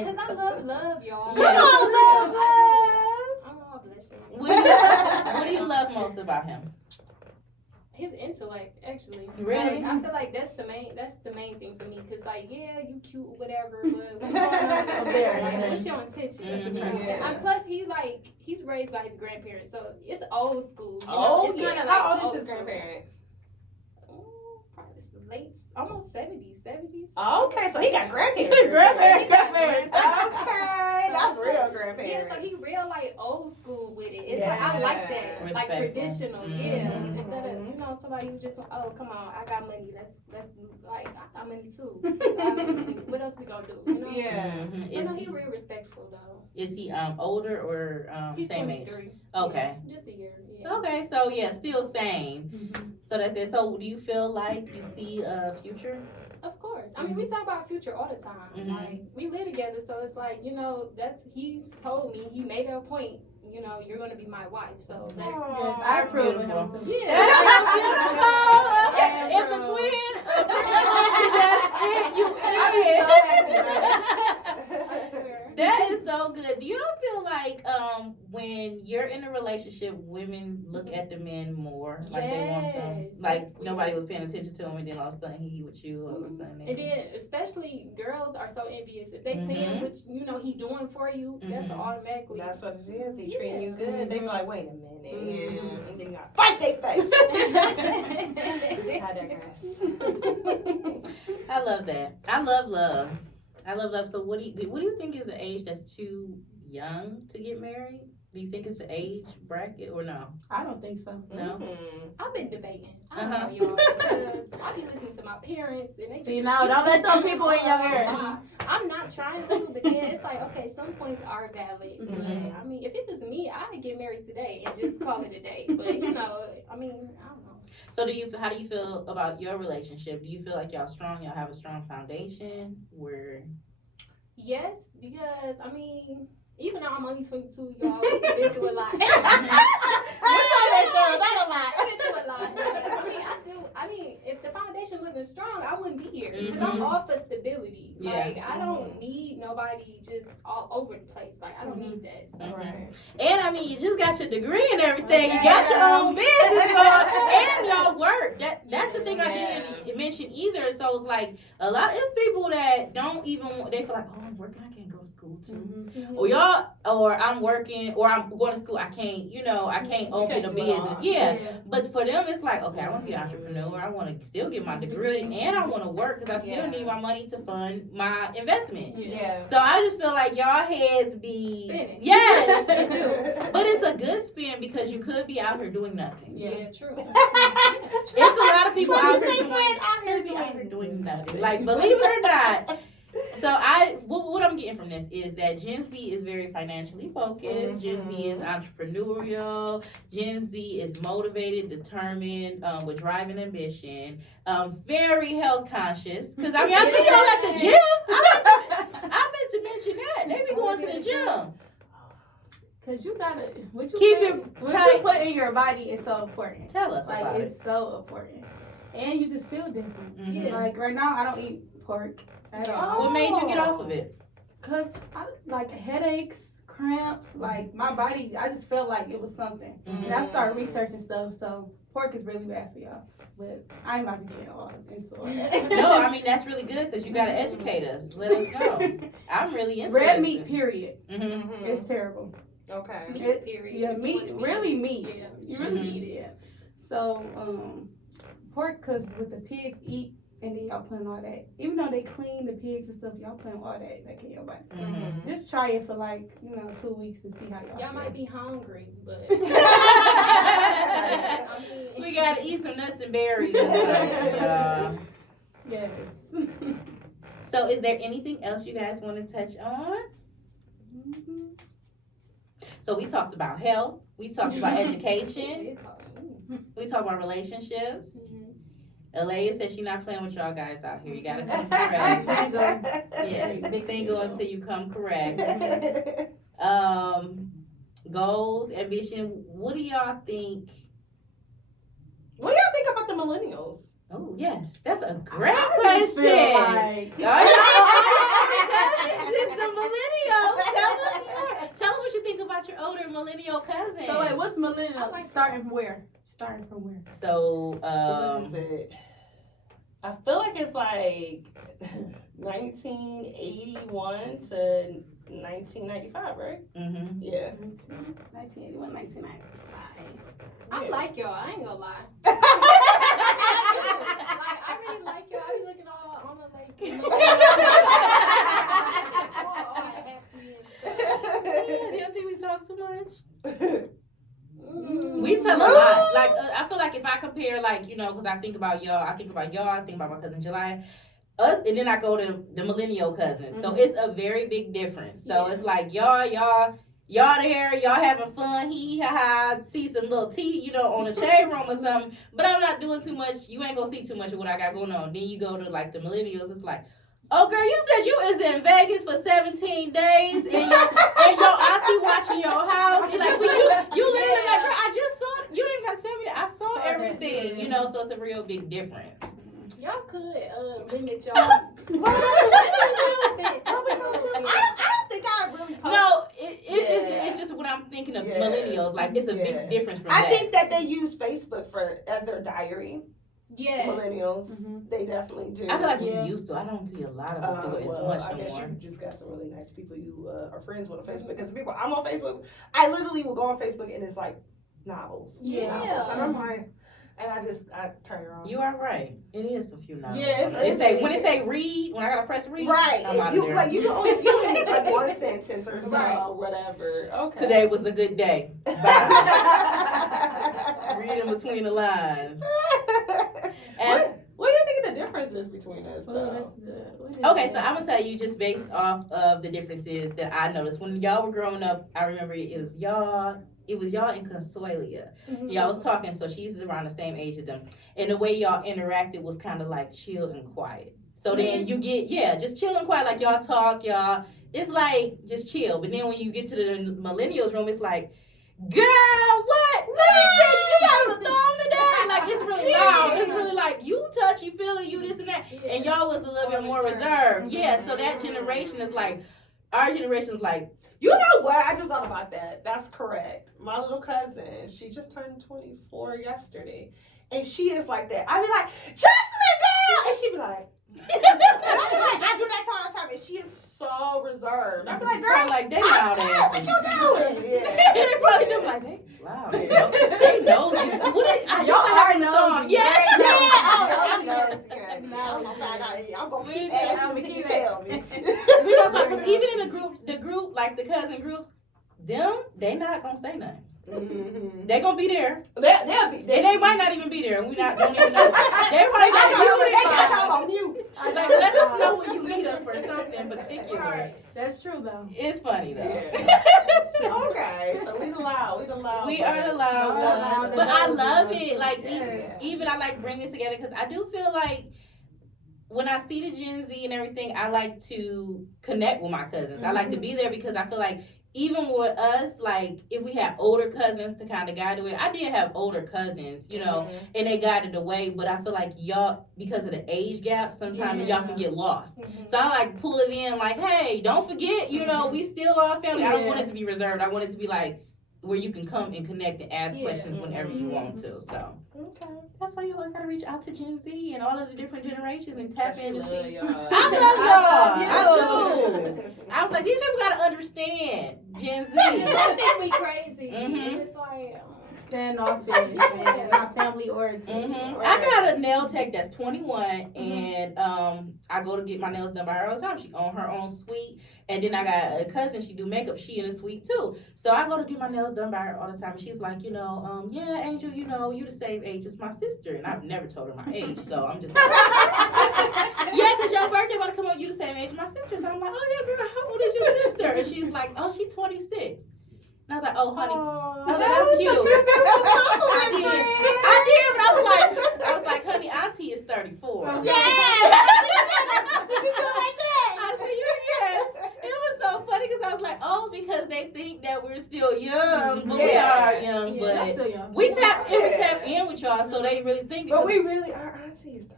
Because I love y'all. Yeah. Come on, love, I'm all blessed. What do you love most about him? His intellect, actually. Really? Like, I feel like that's the main thing for me. Cause like, yeah, you cute, whatever, but what's going on over there? Like, what's your intention? That's the Mhm. problem. Yeah. And plus, he's raised by his grandparents, so it's old school. You know? Oh, It's yeah. kinda How like old is his school. grandparents? Probably late, almost 70s. Okay, so he got grandparents. Grandparents. Okay, that's real grandparents. Yeah, so he real like old school with it. It's Yeah. like I I like that. Like Respectful. traditional, yeah. Instead of, somebody who just, oh, come on, I got money. Let's like, I got money too. What else we gonna do? Yeah. Is he real respectful though. Is he older or He's same 23. age? Okay. Yeah, just a year. Yeah. Okay, so yeah, still same. So so do you feel like you see a future? Of course. I mean, we talk about future all the time. Like, we live together, so it's like, he's told me, he made it a point, you're going to be my wife. So that's That's beautiful. Yeah. That's beautiful. If the twin, that's it, you That is so good. Do y'all feel like when you're in a relationship, women look at the men more, like they want them, like nobody was paying attention to him, and then all of a sudden he with you, all of a sudden. And then especially girls are so envious if they see him, which he doing for you. That's automatically. That's what it is. He treating you good. They be like, wait a minute, and then you gotta fight their face. I digress. I love that. I love love. So what do you think is the age that's too young to get married? Do you think it's the age bracket or no? I don't think so. No. I've been debating. I don't know, y'all, because I be listening to my parents and they see now. Don't let them people in your ear. I'm not trying to, but then it's like, okay, some points are valid. But I mean, if it was me, I'd get married today and just call it a day. But I mean, I don't know. So how do you feel about your relationship? Do you feel like y'all strong? Y'all have a strong foundation? Yes, because I mean, even though I'm only 22, y'all, we've been through a lot. We've been through a lot. I mean, if the foundation wasn't strong, I wouldn't be here. Because I'm all for stability. Like, I don't need nobody just all over the place. Like, I don't need that. So. And I mean, you just got your degree and everything. You got your own business going, and y'all work. That's the thing I didn't mention either. So it's like it's people that don't even they feel like, oh, I'm working, I can't go to school too. Or I'm working, or I'm going to school, I can't open a business. But for them, it's like, okay, I want to be an entrepreneur. I want to still get my degree, and I want to work because I still need my money to fund my investment. So I just feel like y'all heads be spinning. Yes, but it's a good spin because you could be out here doing nothing. Yeah, true. It's a lot of people out here doing nothing. Like, believe it or not. So what I'm getting from this is that Gen Z is very financially focused. Gen Z is entrepreneurial. Gen Z is motivated, determined, with drive and ambition. Very health conscious. Because I see y'all at the gym. I meant to mention that they be going to the gym. Cause you gotta what you put in your body is so important. Tell us about it. It's so important, and you just feel different. Like right now, I don't eat pork at all. What made you get off of it? Cause I like headaches, cramps. Like my body, I just felt like it was something, and I started researching stuff. So pork is really bad for y'all. But I'm about to get all into it. No, I mean that's really good because you gotta educate us. Let us know. I'm really interested. Red meat, period. It's terrible. Okay. Meat, period. Yeah, meat. Really meat. Yeah. You really eat it. Yeah. So pork, cause with the pigs eat, and then y'all putting all that. Even though they clean the pigs and stuff, y'all putting all that back in your body. Just try it for 2 weeks and see how y'all feel. Might be hungry, but we gotta eat some nuts and berries and stuff. Yes. So is there anything else you guys want to touch on? So we talked about health, we talked about education, we talked about relationships. Alaya said she's not playing with y'all guys out here. You gotta come correct. Yes, single until you come correct. Goals, ambition. What do y'all think? What do y'all think about the millennials? Oh yes, that's a great question. It's the millennials. Tell us what you think about your older millennial cousin. So wait, what's millennial? Starting from where? So what is it? I feel like it's like 1981 to 1995, right? Yeah. 1981, 1995. I like y'all. I ain't gonna lie. I really like y'all. I be looking all on the Do you think we talk too much? share, like, you know, because I think about y'all, I think about my cousin July. Us, and then I go to the millennial cousins. So it's a very big difference. So it's like y'all there, y'all having fun, hee ha ha, see some little tea, you know, on a shade room or something. But I'm not doing too much. You ain't gonna see too much of what I got going on. Then you go to like the millennials, it's like, oh girl, you said you is in Vegas for 17 days and your auntie watching your house. And like when you literally like, girl, I just saw it. You didn't gotta tell me that. I saw everything, you know, so it's a real big difference. Y'all could limit y'all. I don't think I really. No, it's just when I'm thinking of millennials, like it's a big difference from that. I think that they use Facebook as their diary. Yes. Millennials, they definitely do. I feel like we used to. I don't see a lot of us do it as much I guess anymore. you just got some really nice people you are friends with on Facebook. Because the people I'm on Facebook, I literally will go on Facebook and it's like novels. Novels. And I'm like, and I turn around. You are right. It is a few novels. Yeah, when it say read, when I gotta press read, right. I'm out You of there. like you only like one sentence or so, whatever. Okay. Today was a good day. Bye. Read in between the lines. What do you think of the differences between us, though? Okay, so I'm gonna tell you just based off of the differences that I noticed when y'all were growing up. I remember it was y'all and Consuelia. Y'all was talking, so she's around the same age as them, and the way y'all interacted was kind of like chill and quiet. So then you get just chill and quiet, like y'all talk, y'all. It's like just chill. But then when you get to the millennials room, it's like, girl, what? Let me see. You got on the thong today? Like it's really loud. It's really like you touch, you feel it, you this and that. And y'all was a little bit more reserved. Yeah. So that generation is like, our generation is like. You know what? I just thought about that. That's correct. My little cousin, she just turned 24 yesterday. And she is like that. I be like, Jocelyn, girl! And she be like, I do that to her all the time. And she is so reserved. I be like, girl, like, they loud ass. What you doing? Yeah. They probably do like, they loud. They know you. Y'all already know. Yeah. I'm going to keep asking until you tell me. We gonna talk, because even in the group, like the cousin groups, they not gonna say nothing. They gonna be there. They'll be there. And they might not even be there. And don't even know. They probably got on mute. Like, let us know when you need us for something particular. Right. That's true though. It's funny though. Yeah. Okay, so we the loud. We are the loud ones. But I love it. Like even I like bring this together because I do feel like when I see the Gen Z and everything, I like to connect with my cousins. I like to be there because I feel like even with us, like if we have older cousins to kind of guide the way, I did have older cousins, you know, and they guided the way, but I feel like y'all, because of the age gap, sometimes y'all can get lost. So I like pull it in like, hey, don't forget, you know, we still are family. I don't want it to be reserved. I want it to be like where you can come and connect and ask questions whenever you want to. So that's why you always gotta reach out to Gen Z and all of the different generations and tap in and see. I love y'all. I do. I was like, these people gotta understand Gen Z. I think we crazy. It's like standoffish and not family oriented. I got a nail tech that's 21, and I go to get my nails done by her all the time. She own her own suite, and then I got a cousin. She do makeup. She in a suite too. So I go to get my nails done by her all the time. And she's like, you know, yeah, Angel, you know, you the same age as my sister, and I've never told her my age. So I'm just like, yeah, because your birthday about to come up, you the same age as my sister. So I'm like, oh yeah, girl, how old is your sister? And she's like, oh, she's 26. And I was like, oh, honey. I was like, that's cute. I did, but I was like, honey, auntie is 34. Yeah. I said, yes. It was so funny because I was like, oh, because they think that we're still young, but we are young, but we tap in with y'all, so they really think. But we really are aunties, though.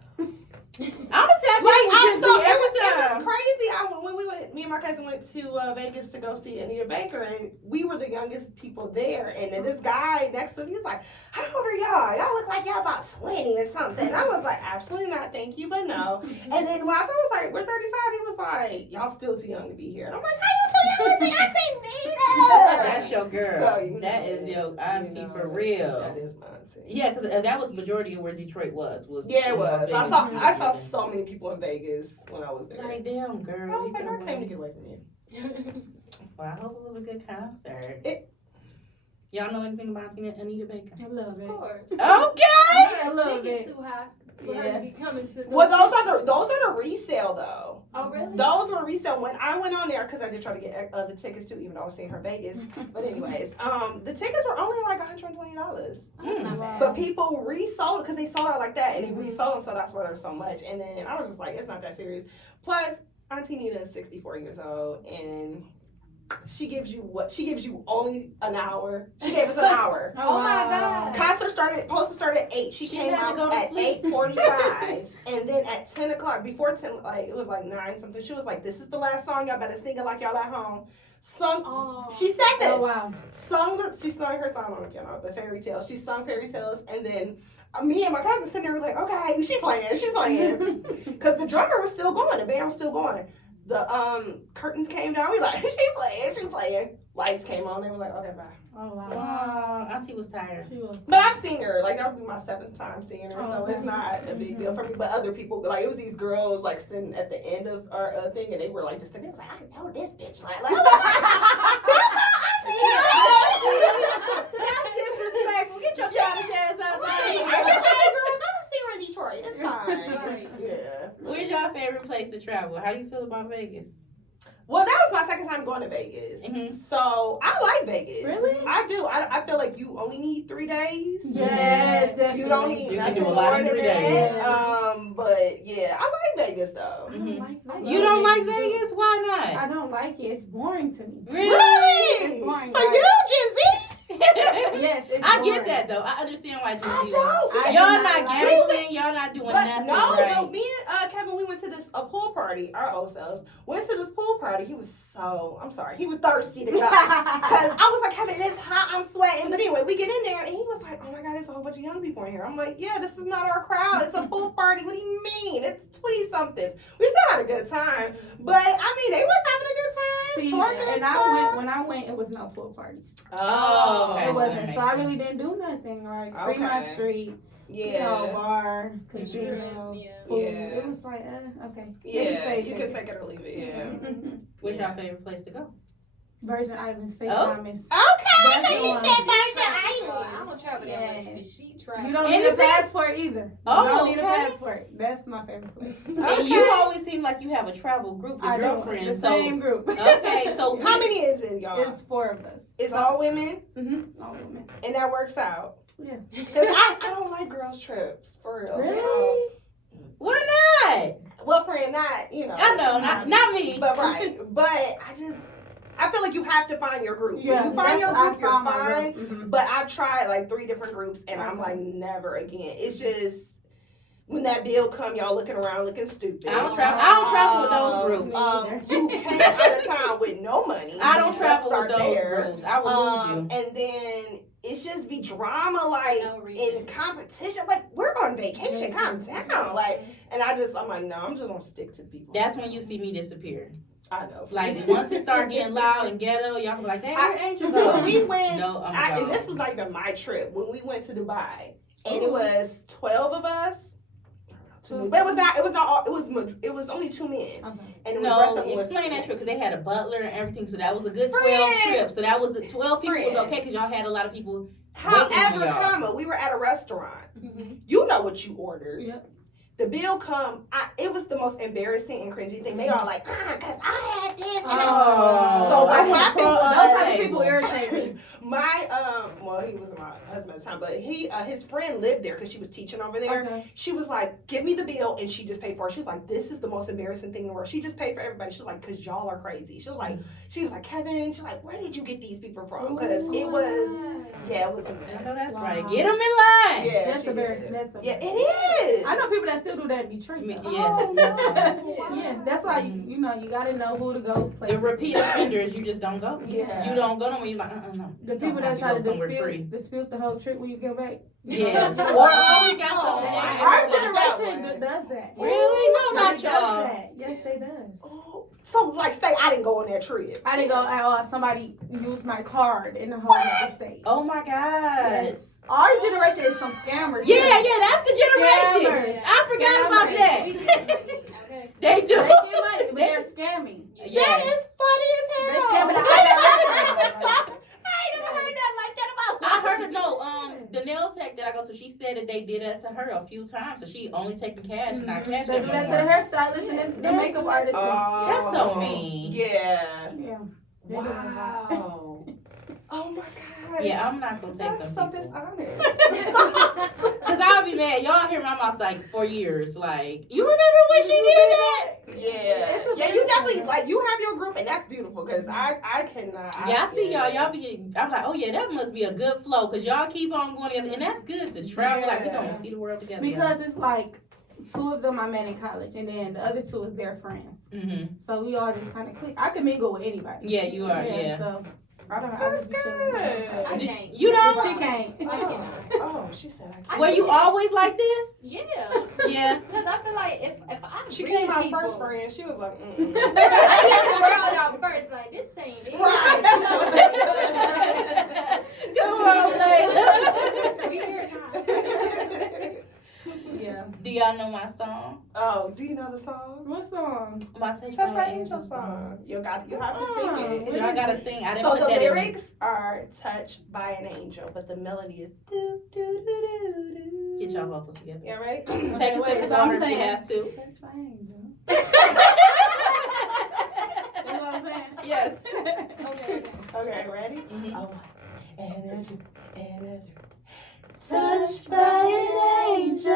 I'm gonna tap in with you every time. It was crazy. When we went, me and my cousin went to Vegas to go see Anita Baker, and we were the youngest people there. And then this guy next to us, he's like, "How old are y'all? Y'all look like y'all about 20 or something." And I was like, "Absolutely not, thank you, but no." And then when I was like, "We're 35," he was like, "Y'all still too young to be here." And I'm like, "How you too young to see Auntie Nita?" That's your girl. So, that is your auntie for real. That is my auntie. Yeah, because that was majority of where Detroit was. Yeah, it was. I saw so many people in Vegas when I was there. Like, damn, girl. I was like, I came to get away from you. Well, I hope it was a good concert. Y'all know anything about Anita Baker? I love Of it. course. Okay. I love Tickets it. too high for her Yeah. to be coming to. Well, those are the resale though. Oh really? Those were resale. When I went on there, because I did try to get the tickets too, even though I was seeing her Vegas. But anyways, the tickets were only like $120. That's not bad. But people resold it because they sold out like that, and they resold them, so that's why there's so much. And then I was just like, it's not that serious. Plus, Auntie Nina is 64 years old, and she gives you only an hour. She gave us an hour. Oh my God. Concert supposed to start at 8. She came had to out go to at sleep. 8:45, and then at 10 o'clock, before 10, like it was like 9 something. She was like, "This is the last song. Y'all better sing it like y'all at home." She said this. Oh wow. She sung her song on the piano, but fairy tales. She sung fairy tales, and then me and my cousin sitting there like, okay, she playing, because the drummer was still going, the band was still going. The curtains came down. We like, she playing. Lights came on. They were like, okay, bye. Oh wow. Wow. Auntie was tired. She was. But I've seen her. Like, that would be my 7th time seeing her, so okay. it's not a big deal for me. But other people, like, it was these girls like sitting at the end of our thing, and they were like just thinking, like, I know this bitch. Like That's disrespectful. Get your childish ass out of my Hey, here. girl, go see her in Detroit. It's fine. Right. Yeah. Where's your favorite place to travel? How you feel about Vegas? Well, that was my 2nd time going to Vegas. Mhm. So I like Vegas. Really? I do. I feel like you only need 3 days. Yes, definitely. You don't need You can nothing do a lot in more 3 than days. that. But yeah, I like Vegas though. I Mhm. don't like Vegas. You don't like Vegas, too. Vegas? Why not? I don't like it. It's boring to me. Really? It's boring, For right? you, Gen Z? Yes, it's I boring. get that though. I understand why I Gen Z. don't. I Y'all do not not like gambling. Y'all not doing But nothing no, right. me and Kevin, we went to this pool party. Our old selves went to this pool party. He was he was thirsty to go. Cause I was like, Kevin, it's hot, I'm sweating. But anyway, we get in there and he was like, oh my God, there's a whole bunch of young people in here. I'm like, yeah, this is not our crowd. It's a pool party. What do you mean? It's 20 somethings. We still had a good time, but I mean, they was having a good time. See, twerking and stuff. when I went, it was no pool parties. Oh, okay. It so that wasn't. makes So I sense. really didn't do nothing. Like Okay. Fremont Street, Yeah. bar, True, casinos, yeah. food. Yeah. It was like, okay. Yeah, you can take it or leave it. Yeah. What's your favorite place to go? Virgin Islands, St. Oh. Thomas. Okay, That's so the she one. said Virgin I Islands. don't travel that much, but she travels. You don't And need a it's in- passport either. Oh, you don't need a okay. passport. That's my favorite place. And you always seem like you have a travel group, your I do. girlfriends. The same group. Okay, so How many is it, y'all? It's 4 of us. It's all women, All women. and that works out. Yeah. Because I don't like girls' trips, for real. Really? why not? Well, friend, not, you know. I know, not me. But right. But I feel like you have to find your group. Yeah, If you find your I group, you're found my fine. group. Mhm. But I've tried like 3 different groups, and I'm like, never again. It's just, when that bill come, y'all looking around looking stupid. I don't travel with those groups. You came out of town with no money. I don't Let's travel with start those there. groups. I will lose you. And then it's just be drama, like No reason. in competition. Like, we're on vacation, calm down. Like, and I'm like, no, I'm just gonna stick to the people. That's when you see me disappear. I know. Like once it start getting loud and ghetto, y'all be like, "Hey, where Angel When go?" we went, No, and this was not even my trip. When we went to Dubai, and it was 12 of us. But it was not. It was not. All, it was only 2 men. Okay. And the rest of No, them was explain that trip because they had a butler and everything, so that was a good 12 Friend. trip. So that was the 12 people was Friend. okay because y'all had a lot of people. However, y'all. comma, we were at a restaurant. Mhm. You know what you ordered. Yep. The bill come. It was the most embarrassing and cringy thing. They all like, cause I had this. Oh. So what I wanna happened crawl was under Those the type of table. people irritate me. my well, he wasn't my husband at the time, but his friend lived there because she was teaching over there. Okay. She was like, give me the bill, and she just paid for it. She was like, this is the most embarrassing thing in the world. She just paid for everybody. She was like, because y'all are crazy. She was like, Kevin, she's like, where did you get these people from? Because it was, yeah, it was a I know mess. that's Wow. right. Get them in line. Yeah, That's she embarrassing. did. That's Yeah, embarrassing. it is. I know people that still do that in Detroit. Yeah, though. yeah, that's right. Yeah, that's why you know you gotta know who to go. The places. repeat offenders, you just don't go. Yeah. You don't go nowhere. You're like, no. The You people don't have that try to go somewhere free. dispute the whole trip when you get back. Yeah. Or always got Oh, something negative. Our about that generation one. does that. Really? No, Yes, not they y'all. does that. Yes, they does. Oh, so, like, say I didn't go on that trip. I didn't go. Somebody used my card in the whole other state. Oh my God. Yes. Our generation is some scammers. Yeah, that's the generation. Scammers. I forgot about that. Okay. They do. They get money, but they're scamming. That Yes. is funny as They hell. scamming the I hell out of ain't never heard nothing like that about few times, so she only taking cash, not cash. They do that to the hairstylist and the makeup artist. That's so mean. Yeah. Yeah. Wow. Oh my gosh. Yeah, I'm not gonna take That's them so people. dishonest. Cause I'll be mad. Y'all hear my mouth like for years. Like, you remember when she did that? Yeah. Yeah, you definitely like you have your group and that's beautiful because I cannot. Yeah, I see y'all be. I'm like, oh yeah, that must be a good flow. Cause y'all keep on going together, and that's good to travel. Like we gonna see the world together. Because it's like 2 of them I met in college, and then the other 2 is their friends. Mm-hmm. So we all just kind of click. I can mingle with anybody. Yeah, you are. Yeah. So I don't know. That's good. I can't. You know? She can't. I cannot. Oh, she said I can't. Were you always like this? Yeah. Yeah. Because I feel like if I She read came my people, first friend. She was like, I see the world out first. Like this ain't it. Come on, Layla. We here now. Yeah. Do y'all know my song? oh, do you know the song? What song? My Touch Touch by by an Angel Angel song. You have to sing it. Y'all gotta sing. I didn't So put the that in. lyrics are touched by an angel, but the melody is do do do do do. Get y'all vocals together. Yeah, right? Take a sip of so I'm water if you saying- have to. That's my angel. Yes. You know what I'm saying? Yes. Okay. Okay, ready? Mhm. Oh, and a two, and a three. Touched by an angel.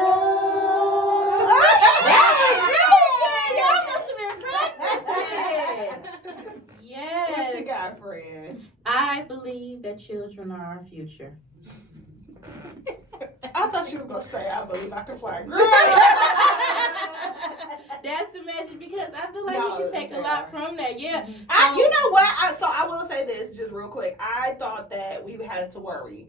That was really good. Y'all must have been practicing. What you Yes. got, friend? I believe that children are our future. I thought she was gonna say, "I believe I can fly." That's the message because I feel like No, we can take a lot from that. Yeah. You know what? So I will say this just real quick. I thought that we had to worry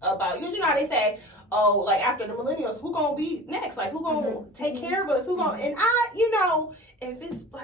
about you know how they say, oh, like after the millennials, who gonna be next? Like who gonna take care of us? Who gonna and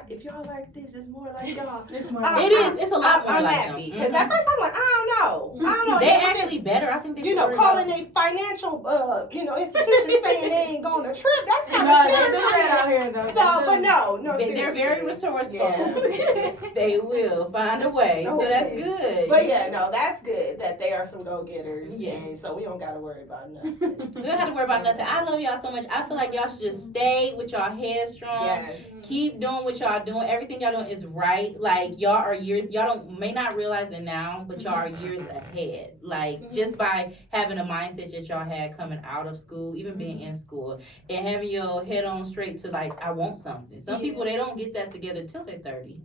if y'all like this, it's more like y'all. It's more I- It is. It's a lot more I'm like happy them. because at first I'm like, I don't know. They And then, actually better. I think they calling a financial institution saying they ain't going on a trip. That's kind No, of they serious. do that out here though. So, but no, They're very seriously. resourceful. Yeah. They will find a way. So that's Okay. good. But yeah, no, that's good that they are some go-getters. Yes. And so we don't got to worry about nothing. We don't have to worry about nothing. I love y'all so much. I feel like y'all should just stay with y'all head strong. Yes. Keep doing what y'all doing. Everything y'all doing is right. Like y'all are years. Y'all may not realize it now, but y'all are years ahead. Like just by having a mindset that y'all had coming out of school, even being in school, and having your head on straight to like, I want something. Some people they don't get that together till they're 30,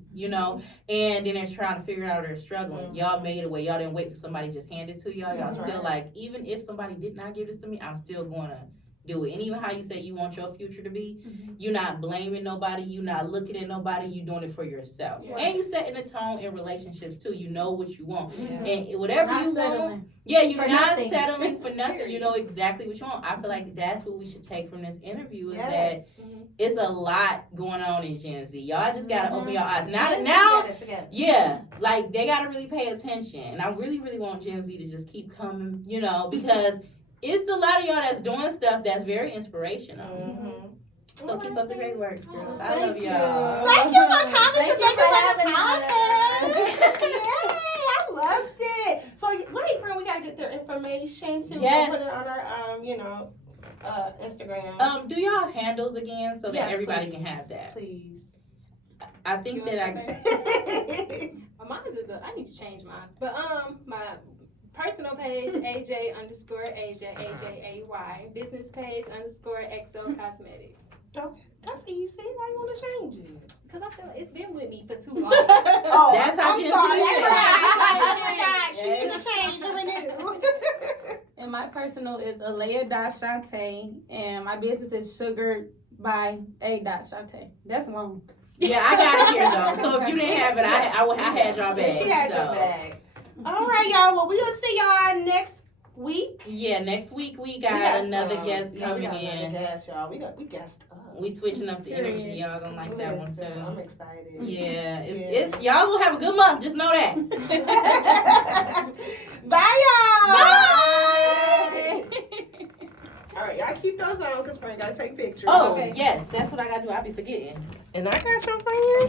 and then they're trying to figure out they're struggling. Y'all made a way. Y'all didn't wait for somebody to just hand it to y'all. Y'all That's still right. like, even if somebody did not give this to me, I'm still gonna do it. And even how you say you want your future to be, you're not blaming nobody, you're not looking at nobody, you're doing it for yourself. Yeah. And you setting the tone in relationships too. You know what you want. Yeah. And whatever Not you want, settling. yeah, you're For not nothing. settling for nothing. You know exactly what you want. I feel like that's what we should take from this interview is Yes. that it's a lot going on in Gen Z. Y'all just gotta open your eyes. Now, Yes, together. yeah, like they gotta really pay attention. And I really, really want Gen Z to just keep coming, because it's a lot of y'all that's doing stuff that's very inspirational. Mm-hmm. So keep up the great work, girls. I Thank love you. y'all. Thank you for coming Thank to you make for us having on us. the podcast. Yay, I loved it. So wait, friend, we gotta get their information too. Yes. We'll put it on our Instagram. Do y'all handles again so that Yes, everybody please. can have that? Please. I think that Mine is I need to change mine. But my personal page, AJ_Asia, AJAY. Business page _XO Cosmetics. Okay, that's easy. Why you want to change it? Because I feel like it's been with me for too long. Oh, That's how I'm Gen sorry. Z That's is. right. She needs a change to renew. And my personal is Alaya.Shante, and my business is Sugar by A.Shante. That's long. Yeah, I got it here though. So if you didn't have it, I had y'all back. She had your back. All right, y'all. Well, we'll see y'all next week. Yeah, next week we got another guest coming Another in. guest, y'all. We guessed up. We switching up the energy. Y'all gonna like that one Listen, too. I'm excited. Yeah, y'all gonna have a good month. Just know that. Bye, y'all. Bye. All right, y'all keep those on because Frank gotta take pictures. Oh, Okay. yes, that's what I gotta do. I be forgetting. And I got your friend.